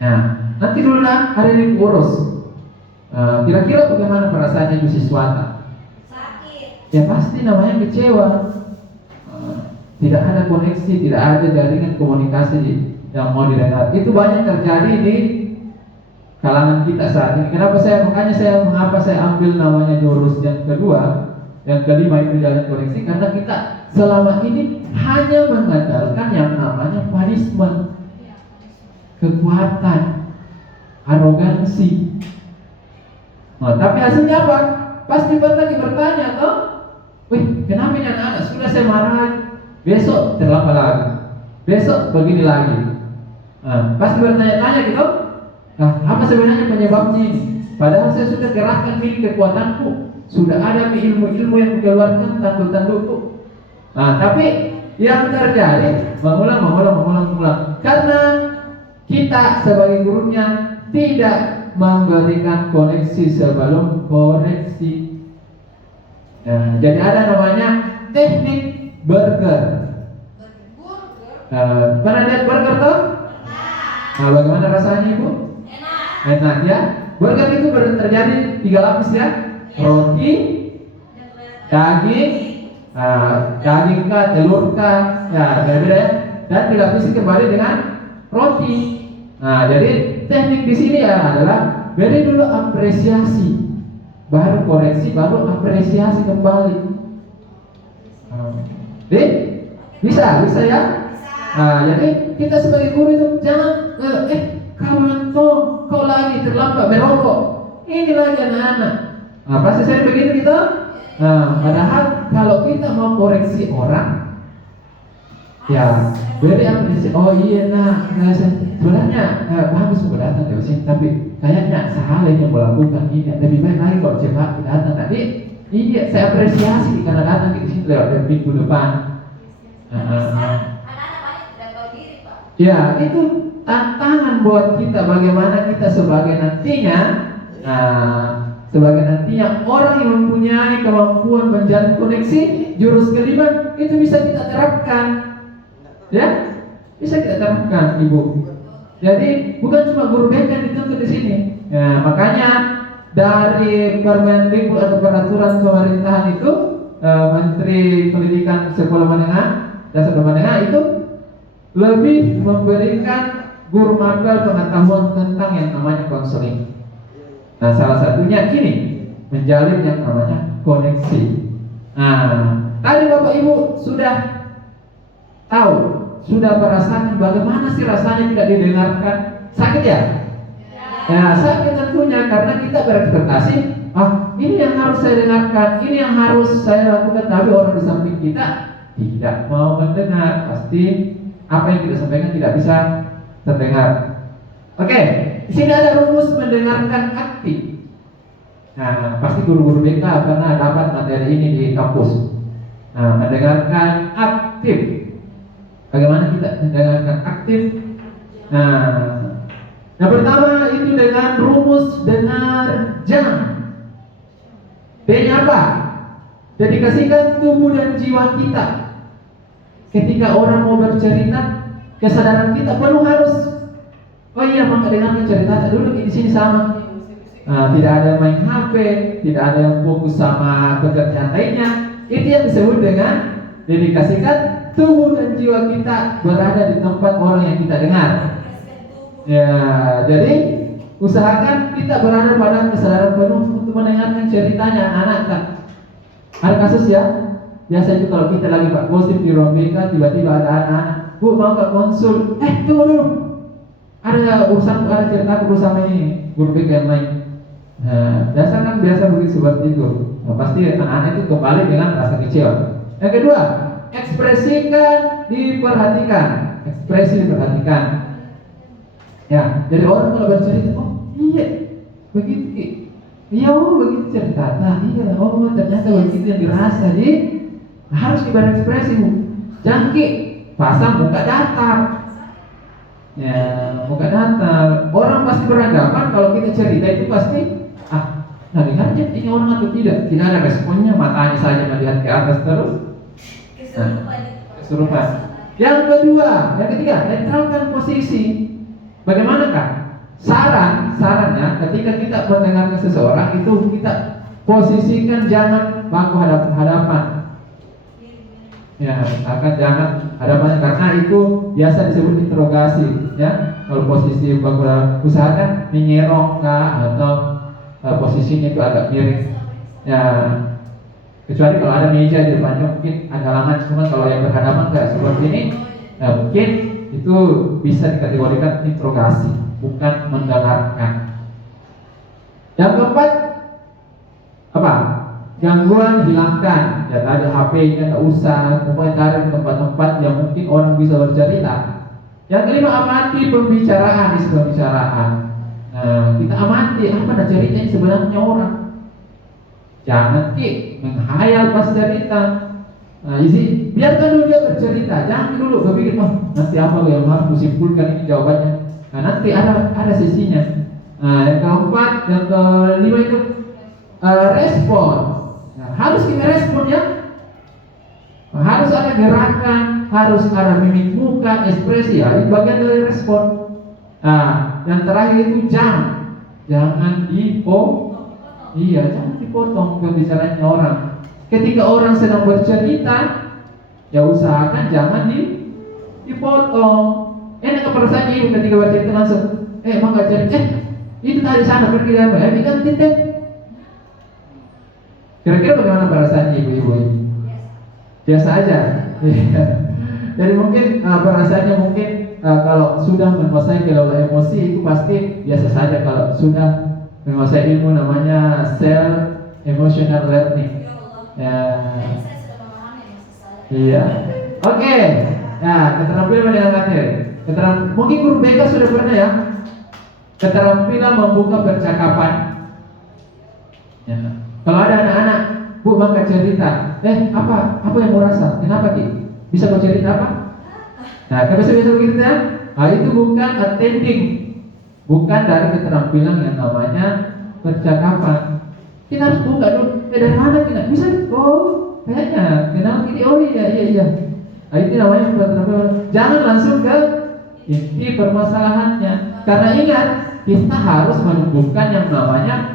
Nah, nanti dulu lah, hari ini urus. Kira-kira bagaimana perasaannya itu siswa? Sakit. Ya pasti namanya kecewa. Tidak ada koneksi, tidak ada jaringan komunikasi yang mau didengar. Itu banyak terjadi di kalangan kita saat ini. Mengapa saya ambil namanya jurus yang kedua, yang kelima itu jalan koneksi, karena kita selama ini hanya mengandalkan yang namanya punishment, kekuatan, arogansi. Tapi hasilnya apa? Pasti bertanya toh, wih, kenapa ini anak-anak sudah saya marahin, besok terlambat lagi, besok begini lagi. Pasti bertanya-tanya gitu. Apa sebenarnya penyebabnya ini? Padahal saya sudah kerahkan milik kekuatanku, sudah ada ilmu-ilmu yang dikeluarkan tanduk-tandukku. Tapi yang terjadi mengulang. Karena kita sebagai gurunya tidak memberikan koneksi sebelum koreksi. Jadi ada namanya teknik burger. Pernah lihat burger tuh? Bagaimana rasanya Ibu? Enak ya. Burger itu terjadi 3 lapis ya. Roti, daging, daging kah, telur kah, ya beda-beda ya. Dan dilapisi kembali dengan roti. Jadi teknik di sini adalah beri dulu apresiasi, baru koreksi, baru apresiasi kembali. Bisa ya. Jadi kita sebagai guru itu jangan kau lagi terlambat merokok. Ini lagi anak-anak. Pasti sering begitu kita. Padahal kalau kita mau koreksi orang, ya beri apresiasi. Oh iya sebenarnya bagus mau datang ya sih, tapi kayaknya salah yang melakukan ini. Lebih baik lagi kalau cepat datang tadi. Iya, saya apresiasi karena datang di sini lewat pintu depan. Ya, itu tantangan buat kita bagaimana kita sebagai nantinya orang yang mempunyai kemampuan menjalin koneksi, jurus kelima itu bisa kita terapkan. Ya? Bisa kita terapkan, Ibu. Jadi bukan cuma guru BK yang dituntut di sini. Makanya dari Permendikbud atau peraturan pemerintahan itu Menteri Pendidikan Sekolah Menengah dan Sekolah Menengah itu lebih memberikan guru magang pengetahuan tentang yang namanya konseling. Salah satunya ini menjalin yang namanya koneksi. Tadi Bapak Ibu sudah tahu sudah merasakan bagaimana sih rasanya tidak didengarkan? Sakit ya? Ya, sakit tentunya karena kita berekspektasi, ini yang harus saya dengarkan, ini yang harus saya lakukan, tapi orang di samping kita tidak mau mendengar. Pasti apa yang kita sampaikan tidak bisa terdengar. Oke, di sini ada rumus mendengarkan aktif. Nah, pasti guru-guru BK pernah dapat materi ini di kampus. Nah, mendengarkan aktif. Bagaimana kita mendengarkan aktif? Nah, yang pertama itu dengan rumus dengar jam. D-nya apa? Dedikasikan tubuh dan jiwa kita. Ketika orang mau bercerita, kesadaran kita penuh harus, oh iya, maka dengarkan cerita dulu di sini sama. Tidak ada main HP, tidak ada yang fokus sama pekerjaan lainnya. Itu yang disebut dengan dedikasikan tubuh dan jiwa kita berada di tempat orang yang kita dengar. Ya, jadi usahakan kita berada pada kesadaran penuh untuk mendengarkan ceritanya anak-anak. Ada kasus ya, biasa itu kalau kita lagi gosip di ruang BK, tiba-tiba ada anak-anak, Bu mau ke konsul, tunggu dulu, ada urusan, ada cerita bersama ini guru BK yang lain. Nah, biasa begitu seperti itu. Nah, pasti anak-anak itu kembali dengan rasa kecewa. Yang kedua, ekspresikan diperhatikan. Ekspresi diperhatikan. Ya, dari orang kalau bercerita, oh iya, begitu, iya, oh begitu cerita, iya, oh ternyata begitu yang dirasa, jadi harus berekspresi, jangan pasang muka datar, ya muka datar. Orang pasti beranggapan kalau kita cerita itu pasti, lihatnya ini orang atau tidak ada responnya, matanya saja melihat ke atas terus, kesurupan. Yang ketiga, netralkan posisi. Bagaimanakah? Sarannya ketika kita mendengarkan seseorang itu kita posisikan jangan baku hadapan. Ya, jangan hadapannya karena itu biasa disebut interogasi. Ya, kalau posisi baku hadapan, usahakan menyerong atau posisinya itu agak miring. Ya, kecuali kalau ada meja di depannya mungkin ada halangan. Cuma kalau yang berhadapan kayak seperti ini, mungkin itu bisa dikategorikan interogasi, bukan mendengarkan. Yang keempat, apa? Gangguan hilangkan. Ya, ada HP-nya nggak usah, pokoknya cari tempat-tempat yang mungkin orang bisa bercerita. Yang kelima, amati pembicaraan. Nah, kita amati apa ceritanya sebenarnya orang. Jangan menghayal pas cerita. Nah, biarkan dulu dia bercerita, jangan dulu berpikir, nanti apa yang harus kusimpulkan ini jawabannya. Nah, nanti ada sisinya. Nah, yang keempat, yang kelima itu respon. Nah, harus kita respon ya. Nah, harus ada gerakan, harus ada mimik muka, ekspresi ya. Itu bagian dari respon. Nah, yang terakhir itu jangan dipotong pembicaraannya orang. Ketika orang sedang bercerita, ya usahakan jangan dipotong. Enak perasaannya ibu ketika bercerita langsung, maka cerita, itu tadi sana pergi apa? Kan titik. Kira-kira bagaimana perasaannya ibu-ibu? Biasa aja. Jadi mungkin perasaannya kalau sudah menguasai kelola emosi itu pasti biasa saja. Kalau sudah menguasai ilmu namanya self emotional learning. Ya. Iya. Oke. Nah, keterampilan mendengarkan. Mungkin guru BK sudah pernah ya. Keterampilan membuka percakapan. Ya. Kalau ada anak-anak, Bu bangga cerita. Apa yang mau rasa? Kenapa Ki? Bisa mau cerita apa? Nah, biasa begitu ya. Nah, itu bukan attending. Bukan dari keterampilan yang namanya percakapan. Kita harus buka dulu. Dari mana kita bisa? Kayaknya kenal ini. Iya. Nah, itu namanya keterampilan. Jangan langsung ke inti permasalahannya. Karena ingat, kita harus menumbuhkan yang namanya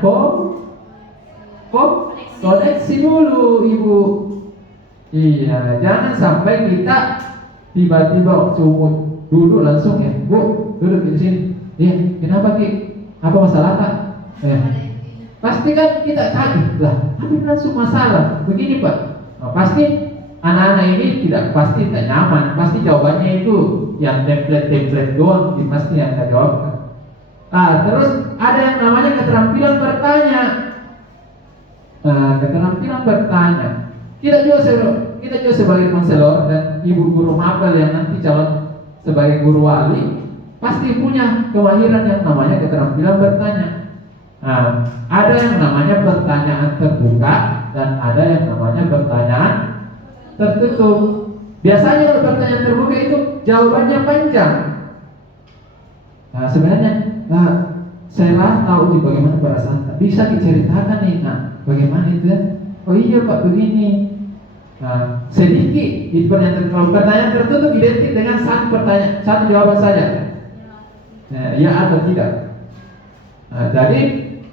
koneksi dulu, Ibu. Iya, jangan sampai kita tiba-tiba duduk langsung ya, Bu, duduk di sini. Iya, kenapa Ki? Apa masalah Kak? Pasti kan kita kaget lah, tapi langsung masalah. Begini Pak, pasti anak-anak ini tidak nyaman, pasti jawabannya itu yang template doang, pasti yang kita jawabkan. Terus ada yang namanya keterampilan bertanya. Keterampilan bertanya. Kita juga sebagai konselor dan ibu guru mapel yang nanti calon sebagai guru wali pasti punya kemahiran yang namanya keterampilan bertanya. Ada yang namanya pertanyaan terbuka dan ada yang namanya pertanyaan tertutup. Biasanya kalau pertanyaan terbuka itu jawabannya panjang. Sebenarnya saya tahu bagaimana perasaan. Bisa diceritakan nih, bagaimana itu ya? Oh iya Pak begini. Sedikit itu pertanyaan tertutup identik dengan satu jawaban saja. Ya atau tidak. Jadi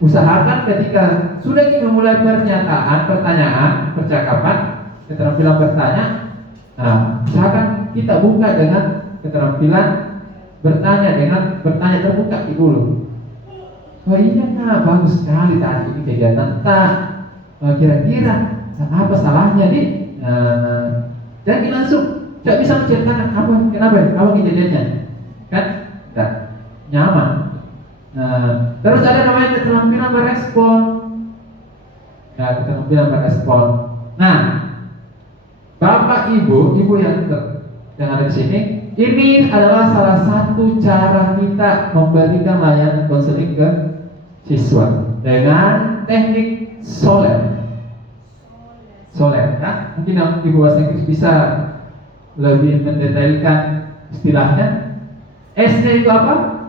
usahakan ketika sudah memulai pertanyaan, percakapan, keterampilan bertanya, usahakan kita buka dengan keterampilan bertanya dengan bertanya terbuka dulu. Oh iya bagus sekali tadi ini kegiatan. Kira-kira apa salahnya nih? Jangan langsung tidak bisa menceritakan apa kejadiannya, kan? Tidak nyaman. Terus ada namanya keterampilan merespon. Keterampilan merespon. Bapak Ibu yang ada di sini, ini adalah salah satu cara kita memberikan layanan konseling ke siswa dengan teknik soler. Mungkin yang Ibu bahasa Inggris bisa lebih mendetailkan istilahnya. S-nya itu apa?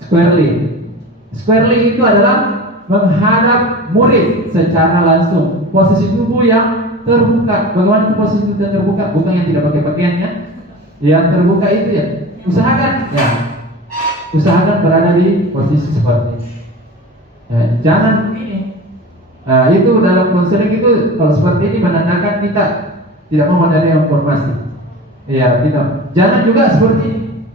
Squarely itu adalah menghadap murid secara langsung. Posisi tubuh yang terbuka. Bagaimana itu posisi tubuh yang terbuka? Bukan yang tidak pakai pakaiannya. Yang terbuka itu ya. Usahakan berada di posisi seperti ini. Jangan begini. Itu dalam konseling itu kalau seperti ini menandakan kita tidak mau menerima informasi. Jangan juga seperti ini.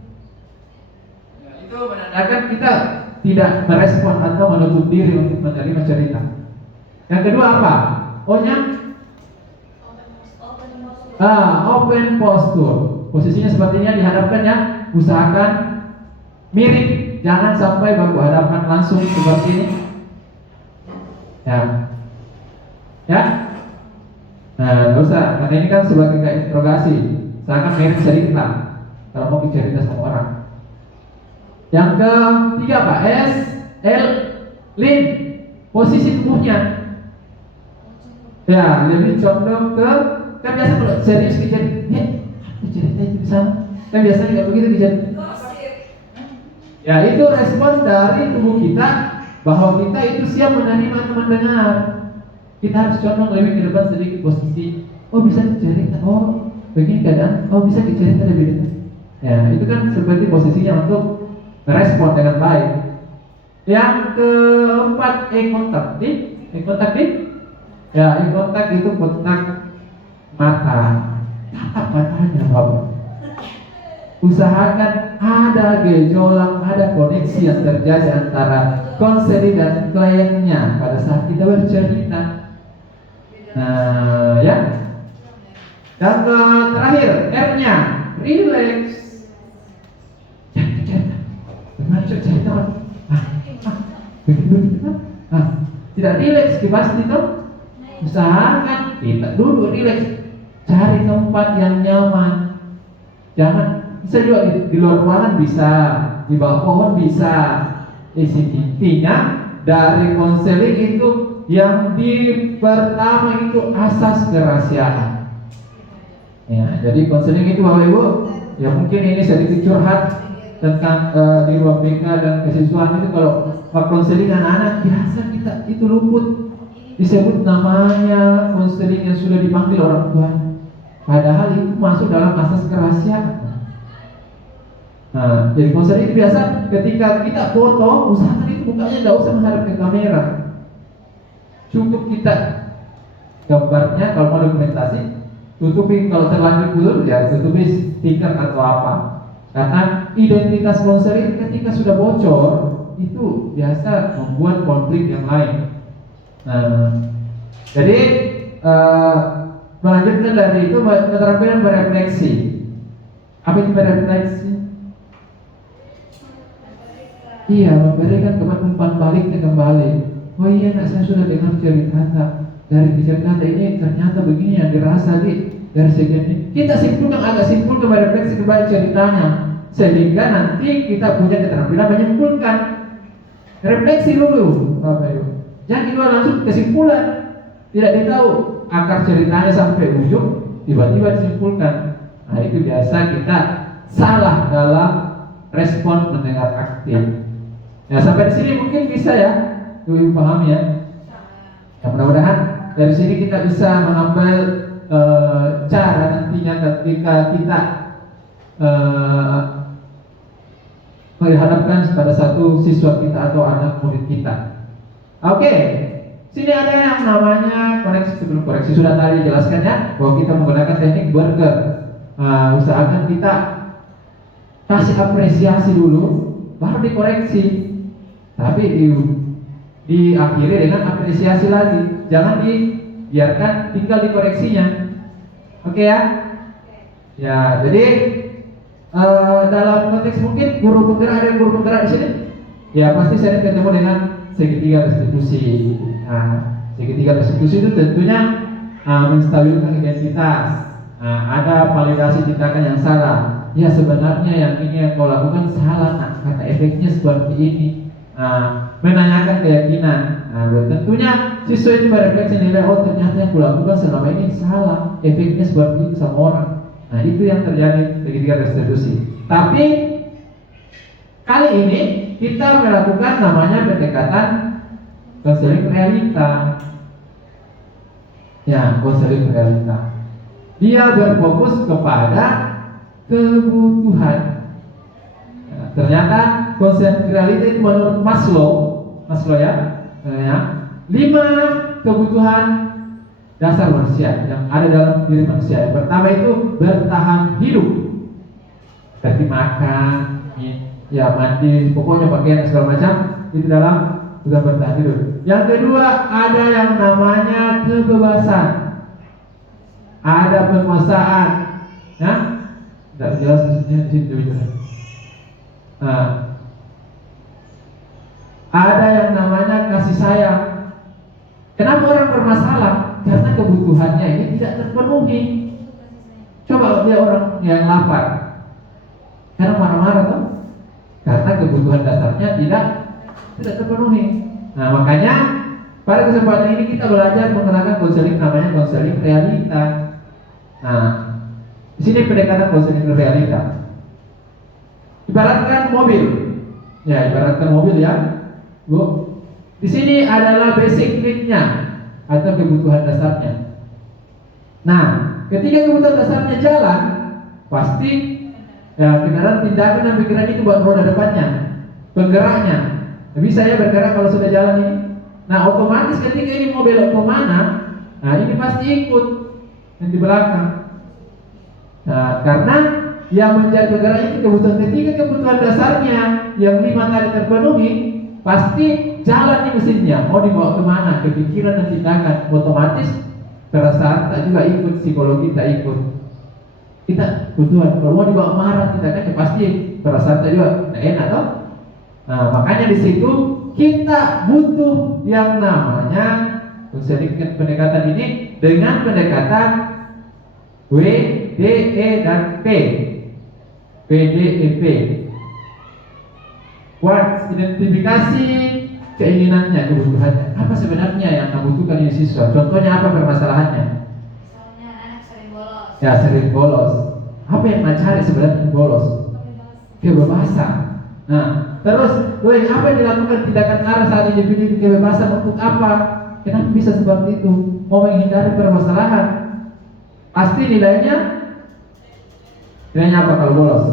Itu menandakan kita tidak merespon atau menutup diri untuk menerima cerita. Yang kedua apa? O-nya open posture. Posisinya sepertinya dihadapkan ya. Usahakan mirip, jangan sampai baku hadapan langsung seperti ini. Nggak usah, karena ini kan sebagai interogasi. Usahakan mirip sedikit lah kalau mau cerita sama orang. Yang ketiga Pak, lean. Posisi tubuhnya lebih condong ke, kan biasa kalau serius kejadian, cerita itu di sana. Kan biasanya nggak begitu kejadian. Itu respon dari tubuh kita bahwa kita itu siap menerima atau mendengar. Kita harus condong lebih ke depan sedikit posisi. Oh bisa dicerita, oh begini keadaan, oh bisa dicerita lebih dekat. Itu kan seperti posisinya untuk merespon dengan baik. Yang keempat, eye contact. Eye contact itu kontak mata. Tatap matanya Bapak. Usahakan ada gejolak, ada koneksi yang terjadi antara konseling dan kliennya pada saat kita bercerita. Dan terakhir, R-nya, relax. Cerita. Tidak relax, pasti tuh. Usahakan kita duduk relax, cari tempat yang nyaman. Jangan, bisa juga di luar ruangan bisa, di bawah pohon bisa. Intinya dari konseling itu yang pertama itu asas kerahasiaan. Jadi konseling itu Bapak Ibu, mungkin ini sedikit curhat tentang di ruang BK dan kesiswaan itu. Kalau konseling anak-anak biasa kita itu luput disebut namanya konseling yang sudah dipanggil orang tua. Padahal itu masuk dalam asas kerahasiaan. Jadi konseling itu biasa ketika kita foto, usahakan itu mukanya tidak usah menghadap ke kamera. Cukup kita gambarnya kalau mau dokumentasi, tutupi kalau terlanjur dulu tutupi stiker atau apa. Karena identitas konseling ketika sudah bocor itu biasa membuat konflik yang lain. Jadi melanjutkan dari itu keterampilan berefleksi. Apa itu berefleksi? Iya, memberikan umpan baliknya kembali. Oh iya, nak, saya sudah dengar cerita dari cerita ini, ternyata begini yang dirasa dari segi ini. Kita simpulkan, agak simpulkan berefleksi kembali ceritanya, sehingga nanti kita punya keterampilan menyimpulkan. Refleksi dulu, Bapak Ibu. Jangan kita langsung kesimpulan. Tidak ditahu akar ceritanya sampai ujung, tiba-tiba disimpulkan. Nah, itu biasa kita salah dalam respon mendengar aktif. Ya, sampai di sini mungkin bisa ya, Ibu paham ya. Ya, mudah-mudahan dari sini kita bisa mengambil cara nantinya ketika kita menghadapkan pada satu siswa kita atau anak murid kita. Oke, sini ada yang namanya koreksi. Sebelum koreksi sudah tadi dijelaskan ya, bahwa kita menggunakan teknik burger. Usahakan kita kasih apresiasi dulu, baru dikoreksi. Tapi diakhiri dengan apresiasi lagi. Jangan dibiarkan tinggal dikoreksinya. Oke ya? Ya, jadi dalam konteks mungkin guru penggerak, ada yang guru penggerak di sini? Ya, pasti saya ketemu dengan segitiga restitusi. Segitiga restitusi itu tentunya menstabilkan identitas. Ada validasi tindakan yang salah. Ya, sebenarnya yang ini yang kau lakukan salah, nak, karena efeknya seperti ini. Menanyakan keyakinan. Tentunya siswa itu berefleksi nilai, oh ternyata yang kulakukan selama ini salah, efeknya seperti itu sama orang. Nah, itu yang terjadi segitiga restitusi. Tapi kali ini kita melakukan namanya pendekatan konseling realita. Ya, konseling realita. Dia berfokus kepada kebutuhan. Nah, ternyata konseling realita itu menurut Maslow ya, 5 kebutuhan dasar manusia yang ada dalam diri manusia. Yang pertama itu bertahan hidup, seperti makan, ya mandi, pokoknya pakaian segala macam itu dalam juga bertahan hidup. Yang kedua ada yang namanya kebebasan, ada penguasaan, ya, tidak jelas maksudnya di situ. Ada yang namanya kasih sayang. Kenapa orang bermasalah? Karena kebutuhannya ini tidak terpenuhi. Coba dia orang yang lapar, karena marah-marah tuh, karena kebutuhan dasarnya tidak terpenuhi. Nah, makanya pada kesempatan ini kita belajar menggunakan konseling namanya konseling realita. Nah, di sini pendekatan konseling realita. Ibaratkan mobil, ya, ibaratkan mobil ya, Bu. Di sini adalah basic need-nya atau kebutuhan dasarnya. Nah, ketika kebutuhan dasarnya jalan, pasti ya kendaraan tindakan dan pikiran itu buat roda depannya, penggeraknya. Bisa ya bergerak kalau sudah jalan ini. Nah, otomatis ketika ini mau belok kemana, nah ini pasti ikut yang di belakang. Nah, karena yang menjadi penggerak itu kebutuhan, ketika kebutuhan dasarnya yang 5 tadi terpenuhi, pasti jalan nih mesinnya, mau dibawa kemana, kepikiran dan tindakan, otomatis perasaan tak juga ikut, psikologi tak ikut. Kita kebutuhan, kalau mau dibawa marah tindakannya pasti perasaan tak juga tak enak toh. Nah, makanya di situ kita butuh yang namanya konseling pendekatan ini dengan pendekatan W, D, E dan P. PDEP. Buat identifikasi keinginannya, kebutuhannya. Apa sebenarnya yang membutuhkan ini siswa? Contohnya apa permasalahannya? Misalnya anak sering bolos. Ya, sering bolos. Apa yang mencari sebenarnya bolos? Kebebasan. Nah, terus, apa yang dilakukan tindakan arah saat individu kebebasan untuk apa? Kenapa bisa seperti itu? Mau menghindari permasalahan. Pasti nilainya apa kalau bolos?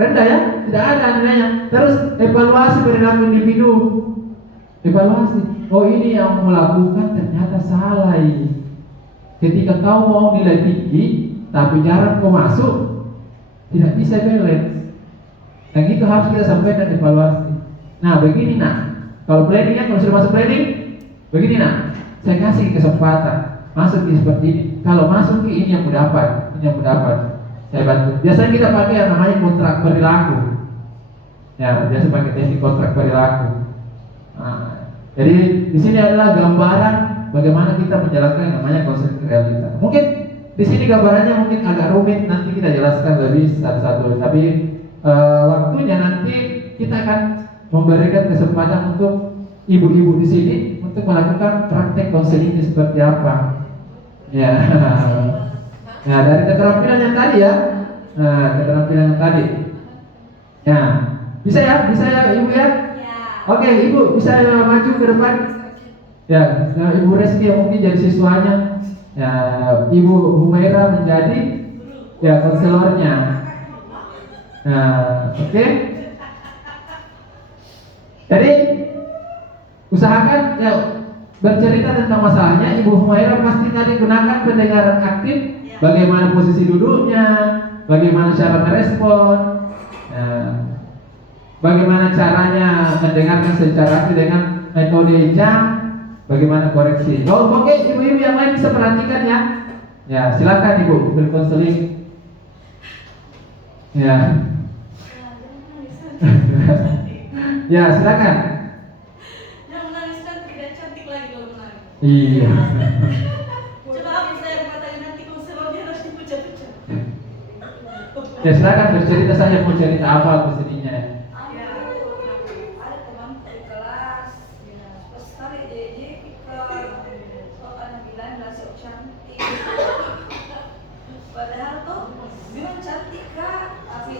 Rendah ya? Tidak ada nilainya. Terus evaluasi perilaku individu. Evaluasi. Oh, ini yang mau lakukan ternyata salah ini. Ketika kau mau nilai tinggi, tapi jarang kau masuk, tidak bisa balance. Dan itu harus kita sampaikan evaluasi. Nah, begini nak. Kalau planning ya, kalau sudah masuk planning, begini nak. Saya kasih kesempatan. masuk Ki seperti ini. Kalau masuk Ki ini yang mau dapat, ini yang mau dapat. Saya bantu. Biasanya kita pakai yang namanya kontrak perilaku. Ya, biasa pakai teknik kontrak perilaku. Nah, jadi di sini adalah gambaran bagaimana kita menjalankan yang namanya konsep realita. Mungkin di sini gambarannya mungkin agak rumit, nanti kita jelaskan lebih satu-satu. Tapi waktunya nanti kita akan memberikan kesempatan untuk ibu-ibu di sini untuk melakukan praktek konseling ini seperti apa. Ya. Nah, dari keterampilan yang tadi ya. Nah, keterampilan yang tadi. Ya. Bisa ya Ibu ya? Oke, Ibu bisa maju ke depan. Ya, nah, Ibu Reski yang mungkin jadi siswanya. Ya, Ibu Humaira menjadi ya konselornya. Nah, oke. Jadi usahakan ya bercerita tentang masalahnya. Ibu Humaira pasti tadi gunakan pendengaran aktif. Bagaimana posisi duduknya, bagaimana cara merespon, bagaimana caranya mendengarkan secara aktif dengan metode jam, bagaimana koreksi. Oh, oke, ibu-ibu yang lain bisa perhatikan ya. Ya, silakan Ibu berkonseling. Ya. Ya, silakan. Yang menangis kan tidak cantik lagi kalau menangis. Iya. Coba aku saya mengatakan nanti konselornya harus dipucat-pucat. Ya, silakan bercerita saja mau cerita apa kesedihannya. Ada teman di kelas, pas sekali dia ikut anak bilang langsung cantik. Padahal tuh memang cantik kak, tapi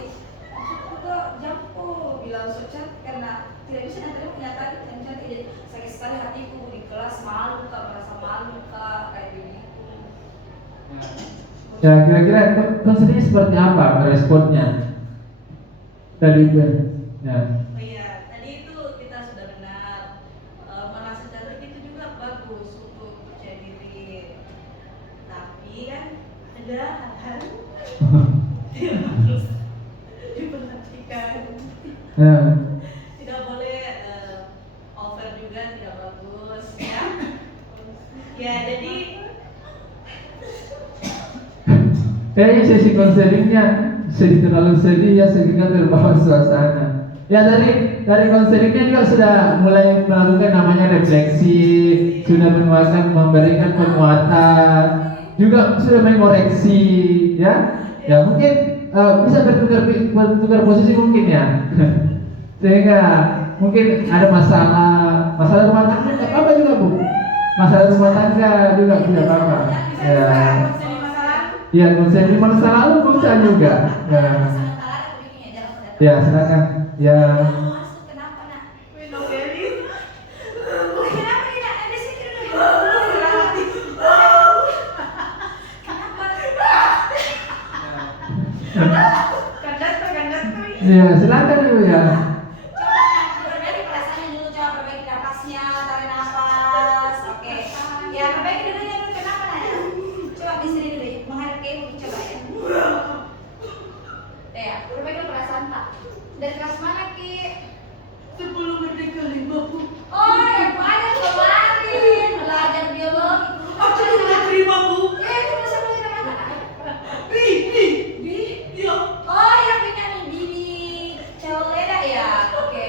maksudku tuh jampu bilang langsung cantik karena tidak bisa nanti menyatakan yang cantik. Jadi sakit sekali hatiku di kelas, malu kak, merasa malu kak kayak begitu. Ya, kira-kira konselingnya seperti apa responnya? Tadi ya. Oh iya, tadi itu kita sudah benar merasa cantik itu juga bagus untuk percaya diri. Tapi kan ada hal-hal yang harus diperhatikan. Ya. Tidak boleh over juga, tidak bagus ya. Ya jadi Kayaknya sesi konselingnya terlalu sedih ya sehingga terbawa suasana. Ya dari konselingnya juga sudah mulai melakukan namanya refleksi, sudah memberikan penguatan, juga sudah mengoreksi, ya. Ya mungkin bisa bertukar posisi mungkin ya, sehingga mungkin ada masalah rumah tangga tidak apa juga Bu, masalah rumah tangga juga tidak apa. Ya. Ya, konseling masa lalu bisa juga. Ya, ya silakan. Ya. Masuk kenapa nak? Novelis. Kenapa tidak ada sih Kandastor. Ya, silakan Ibu ya. Coba perbaiki perasaannya dulu, coba perbaiki napasnya, tarik nafas. Oke. Ya perbaiki dulu ya, kenapa Naya? Coba di sini dulu, menghadap ke ibu, coba ya. Ya, perbaiki perasaan Pak. Dari kelas mana Ki? 10 Merdeka 50. Oh, yang ada kemarin belajar biologi. Aku tidak terima Bu. Itu bisa belajar apa? Bi. Iya. Oh, yang punya nih Bibi Coleda ya. Oke.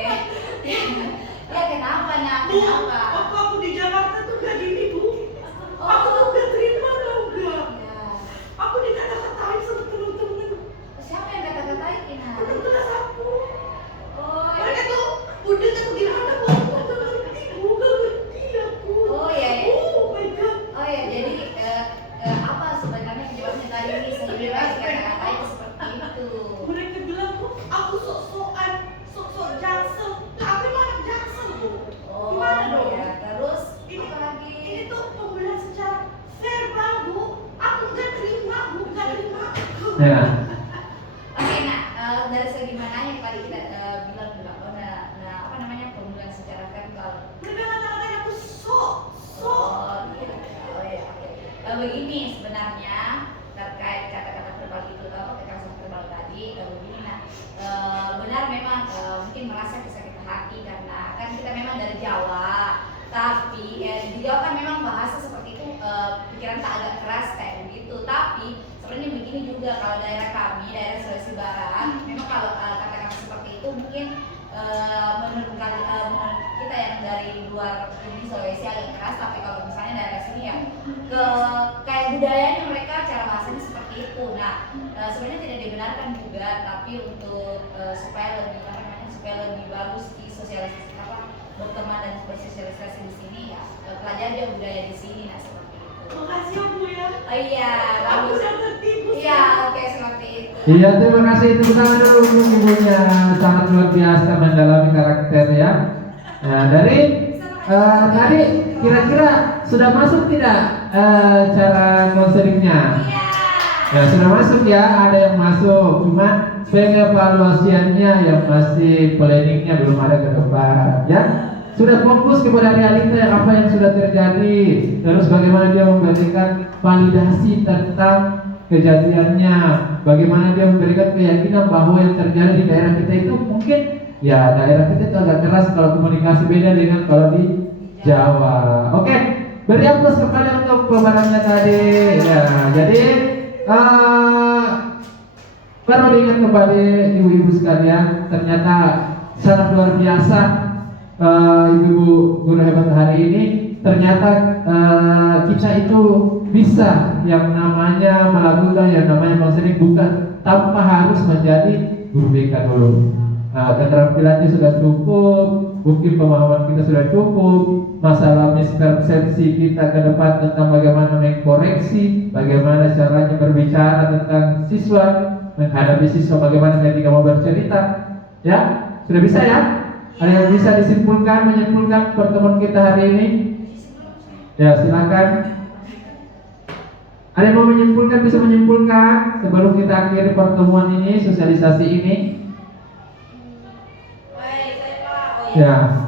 Ya kenapa nak? Bu, Kenapa? aku di Jakarta tuh gak gini Bu. Oh. Aku tuh gak terima tau gak. Ya. Aku dikata-katain sama temen-temen. Siapa yang kata-katain Ina? Temen kelas aku. Oh, Mereka tuh udah tuh gimana Bu? Aku gak ngerti Bu, gak ngerti aku. Oh, iya, iya. Oh my God. oh ya, jadi apa sebenarnya penyebabnya tadi ini sehingga kata-katain seperti itu? Mereka bilang Bu, aku sok-sokan, sok-sok jaksel. Aku emang anak jaksel Bu. Oh, Gimana dong? ya. Terus Ini apa lagi? Ini tuh pembulian secara verbal Bu. Aku gak terima Bu, gak terima. Ya. Oke, nah dari segi mana yang tadi kita bilang juga, apa namanya pembulian secara verbal? Mereka kata-katain aku sok. Oh iya, oke. Begini sebenarnya terkait kata-kata verbal itu, kekerasan verbal tadi, begini benar memang mungkin merasa kesakitan hati karena kan kita memang dari Jawa, tapi di Jawa kan memang bahasa seperti itu pikiran tak agak keras kayak begitu. Tapi sebenarnya begini juga, kalau daerah kami, daerah Sulawesi Barat, memang kalau kata-kata seperti itu mungkin menurut kita yang dari luar ini Sulawesi agak keras, tapi kalau misalnya daerah sini ya ke kayak budayanya mereka cara bahasanya seperti itu. Nah, sebenarnya tidak dibenarkan juga, tapi untuk supaya lebih supaya lebih bagus di sosialisasi berteman dan bersosialisasi di sini ya, pelajari budaya di sini, nah seperti itu. Makasih ya Bu ya. Oh iya, Aku bagus. sudah tertipu. Iya, oke seperti itu. Iya, terima kasih, itu tangan dulu untuk ibunya, sangat luar biasa mendalami karakter ya. Nah, dari tadi kira-kira sudah masuk tidak cara konselingnya? Iya. Ya sudah masuk ya, ada yang masuk, cuma pengevaluasiannya yang masih planningnya belum ada ke depan ya. Sudah fokus kepada realita apa yang sudah terjadi, terus bagaimana dia memberikan validasi tentang kejadiannya, bagaimana dia memberikan keyakinan bahwa yang terjadi di daerah kita itu mungkin ya daerah kita itu agak keras kalau komunikasi, beda dengan kalau di Jawa. Oke, beri aplaus kepada untuk pemahamannya tadi ya. Jadi perlu diingat kembali ibu-ibu sekalian, ternyata sangat luar biasa ibu-ibu guru hebat hari ini. Ternyata kita itu bisa yang namanya melakukan yang namanya konseling bukan tanpa harus menjadi guru BK dulu. Keterampilannya sudah cukup, mungkin pemahaman kita sudah cukup, masalah mispersepsi kita ke depan tentang bagaimana mengkoreksi, bagaimana caranya berbicara tentang siswa, menghadapi siswa, bagaimana ketika mau bercerita, ya sudah bisa ya? Ada yang bisa disimpulkan, menyimpulkan pertemuan kita hari ini? Ya silakan. Ada yang mau menyimpulkan, bisa menyimpulkan sebelum kita akhiri pertemuan ini, sosialisasi ini? Ya.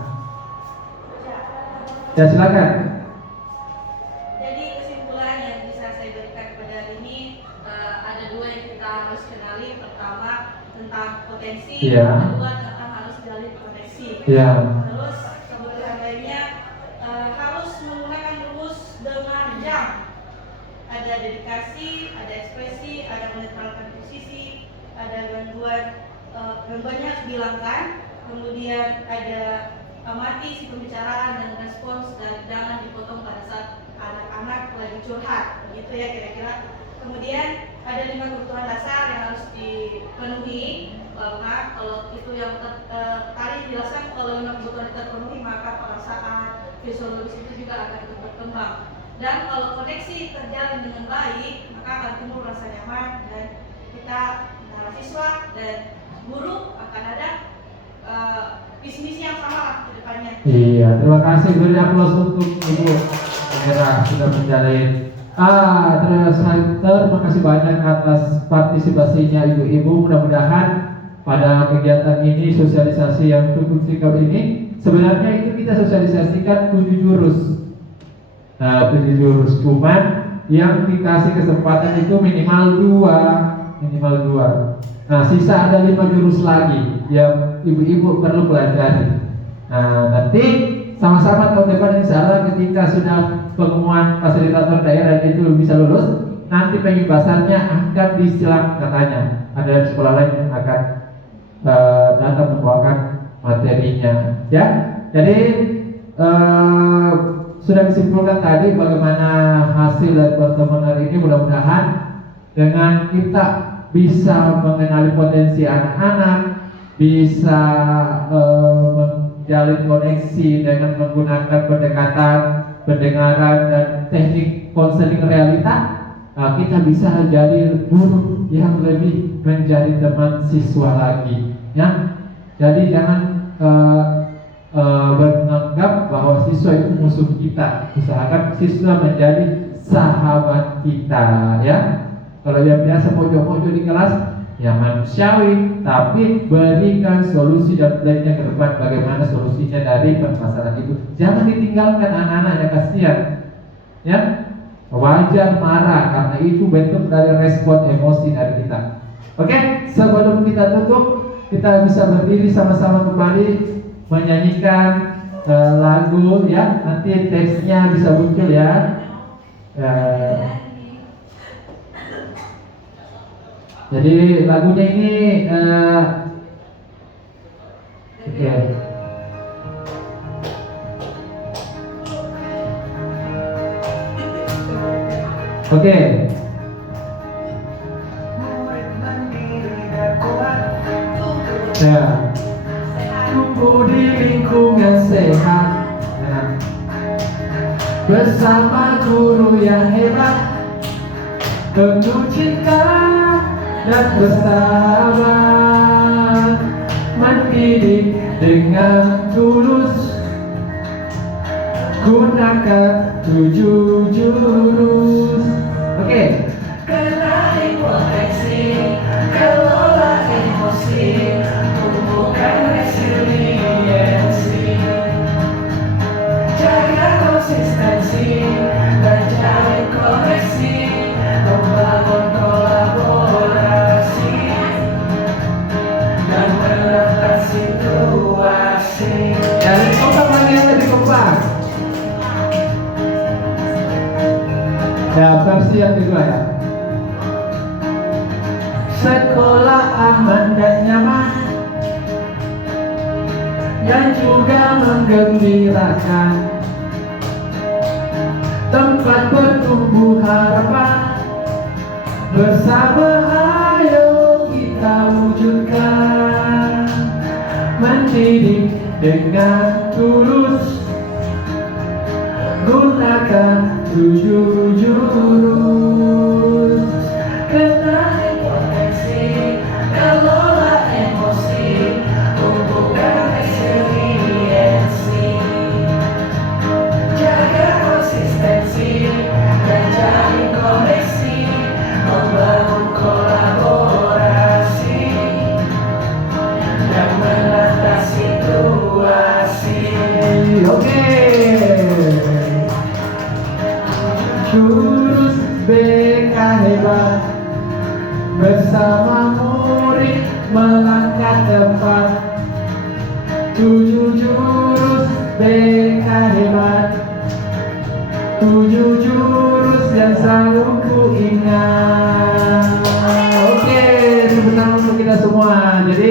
Ya silakan. Jadi kesimpulan yang bisa saya berikan pada hari ini ada dua yang kita harus kenali. Pertama tentang potensi, Iya. kedua tentang harus gali potensi. Ya. Terus kemudian lainnya harus menggunakan rumus dengan jam. Ada dedikasi, ada ekspresi, ada menetralkan posisi, ada gangguannya harus dihilangkan. Kemudian ada amati si pembicaraan dan respons, dan jangan dipotong pada saat anak-anak lagi curhat, begitu ya kira-kira. Kemudian ada 5 kebutuhan dasar yang harus dipenuhi. Kalau itu yang tadi dijelaskan, kalau 5 kebutuhan terpenuhi maka perasaan fisiologis itu juga akan berkembang. Dan kalau koneksi terjalin dengan baik, maka akan timbul rasa nyaman, dan kita antara siswa dan guru akan ada visi-misi yang sama lah ke depannya. Iya, terima kasih, beri aplaus untuk Ibu Merah sudah menjalin. Terima kasih banyak atas partisipasinya ibu-ibu. Mudah-mudahan pada kegiatan ini, sosialisasi yang cukup singkat ini, sebenarnya itu kita sosialisasikan 7 jurus. 7 jurus, cuman yang dikasih kesempatan itu minimal 2. Nah, sisa ada 5 jurus lagi yang ibu-ibu perlu pelajari. Nah, nanti sama-sama tahun depan insya Allah ketika sudah pengumuman fasilitator daerah itu bisa lulus, nanti pembebasannya akan disilang katanya. Ada sekolah lain yang akan datang membawakan materinya. Ya, jadi sudah disimpulkan tadi bagaimana hasil dari pertemuan hari ini. Mudah-mudahan dengan kita bisa mengenali potensi anak-anak, bisa menjalin koneksi dengan menggunakan pendekatan pendengaran dan teknik konseling realita, kita bisa jadi guru yang lebih menjadi teman siswa lagi, ya. Jadi jangan menganggap bahwa siswa itu musuh kita. Usahakan siswa menjadi sahabat kita, ya. Kalau yang biasa pojok-pojok di kelas, ya manusiawi, tapi berikan solusi dan plannya ke depan bagaimana solusinya dari permasalahan itu. Jangan ditinggalkan anak-anak, ya kasihan. Ya, wajar marah karena itu bentuk dari respon emosi dari kita. Oke, sebelum kita tutup, kita bisa berdiri sama-sama kembali menyanyikan lagu, ya. Nanti teksnya bisa muncul, ya. Ya. Jadi lagunya ini oke. Oke. Ya. Tumbuh di lingkungan sehat. Ya. Bersama guru yang hebat, penuh cinta dan bersahabat, mendidik dengan tulus, gunakan 7 jurus. Oke. Kenali potensi, kelola emosi, tumbuhkan resiliensi, jaga konsistensi dan jalin koneksi, membangun kolaborasi dan menatap situasi. Dari kompak lagi yang lebih kompak. Ya, versi yang kedua ya. Sekolah aman dan nyaman, dan juga menggembirakan, tempat bertumbuh harapan, bersama ayo kita wujudkan, mendidik dengan tulus, gunakan 7 jurus. Kenali potensi, kelola emosi, tumbuhkan resiliensi, jaga konsistensi dan jalin koneksi, membangun kolaborasi dan menatap situasi. Oke. Jurus BK hebat, bersama murid melangkah tepat. 7 jurus BK hebat, 7 jurus yang selalu ku ingat. Oke, tepuk tangan untuk kita semua. Jadi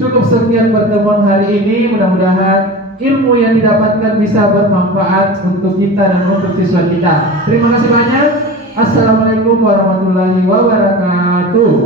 cukup sekian pertemuan hari ini. Mudah-mudahan ilmu yang didapatkan bisa bermanfaat untuk kita dan untuk siswa kita. Terima kasih banyak. Assalamualaikum warahmatullahi wabarakatuh.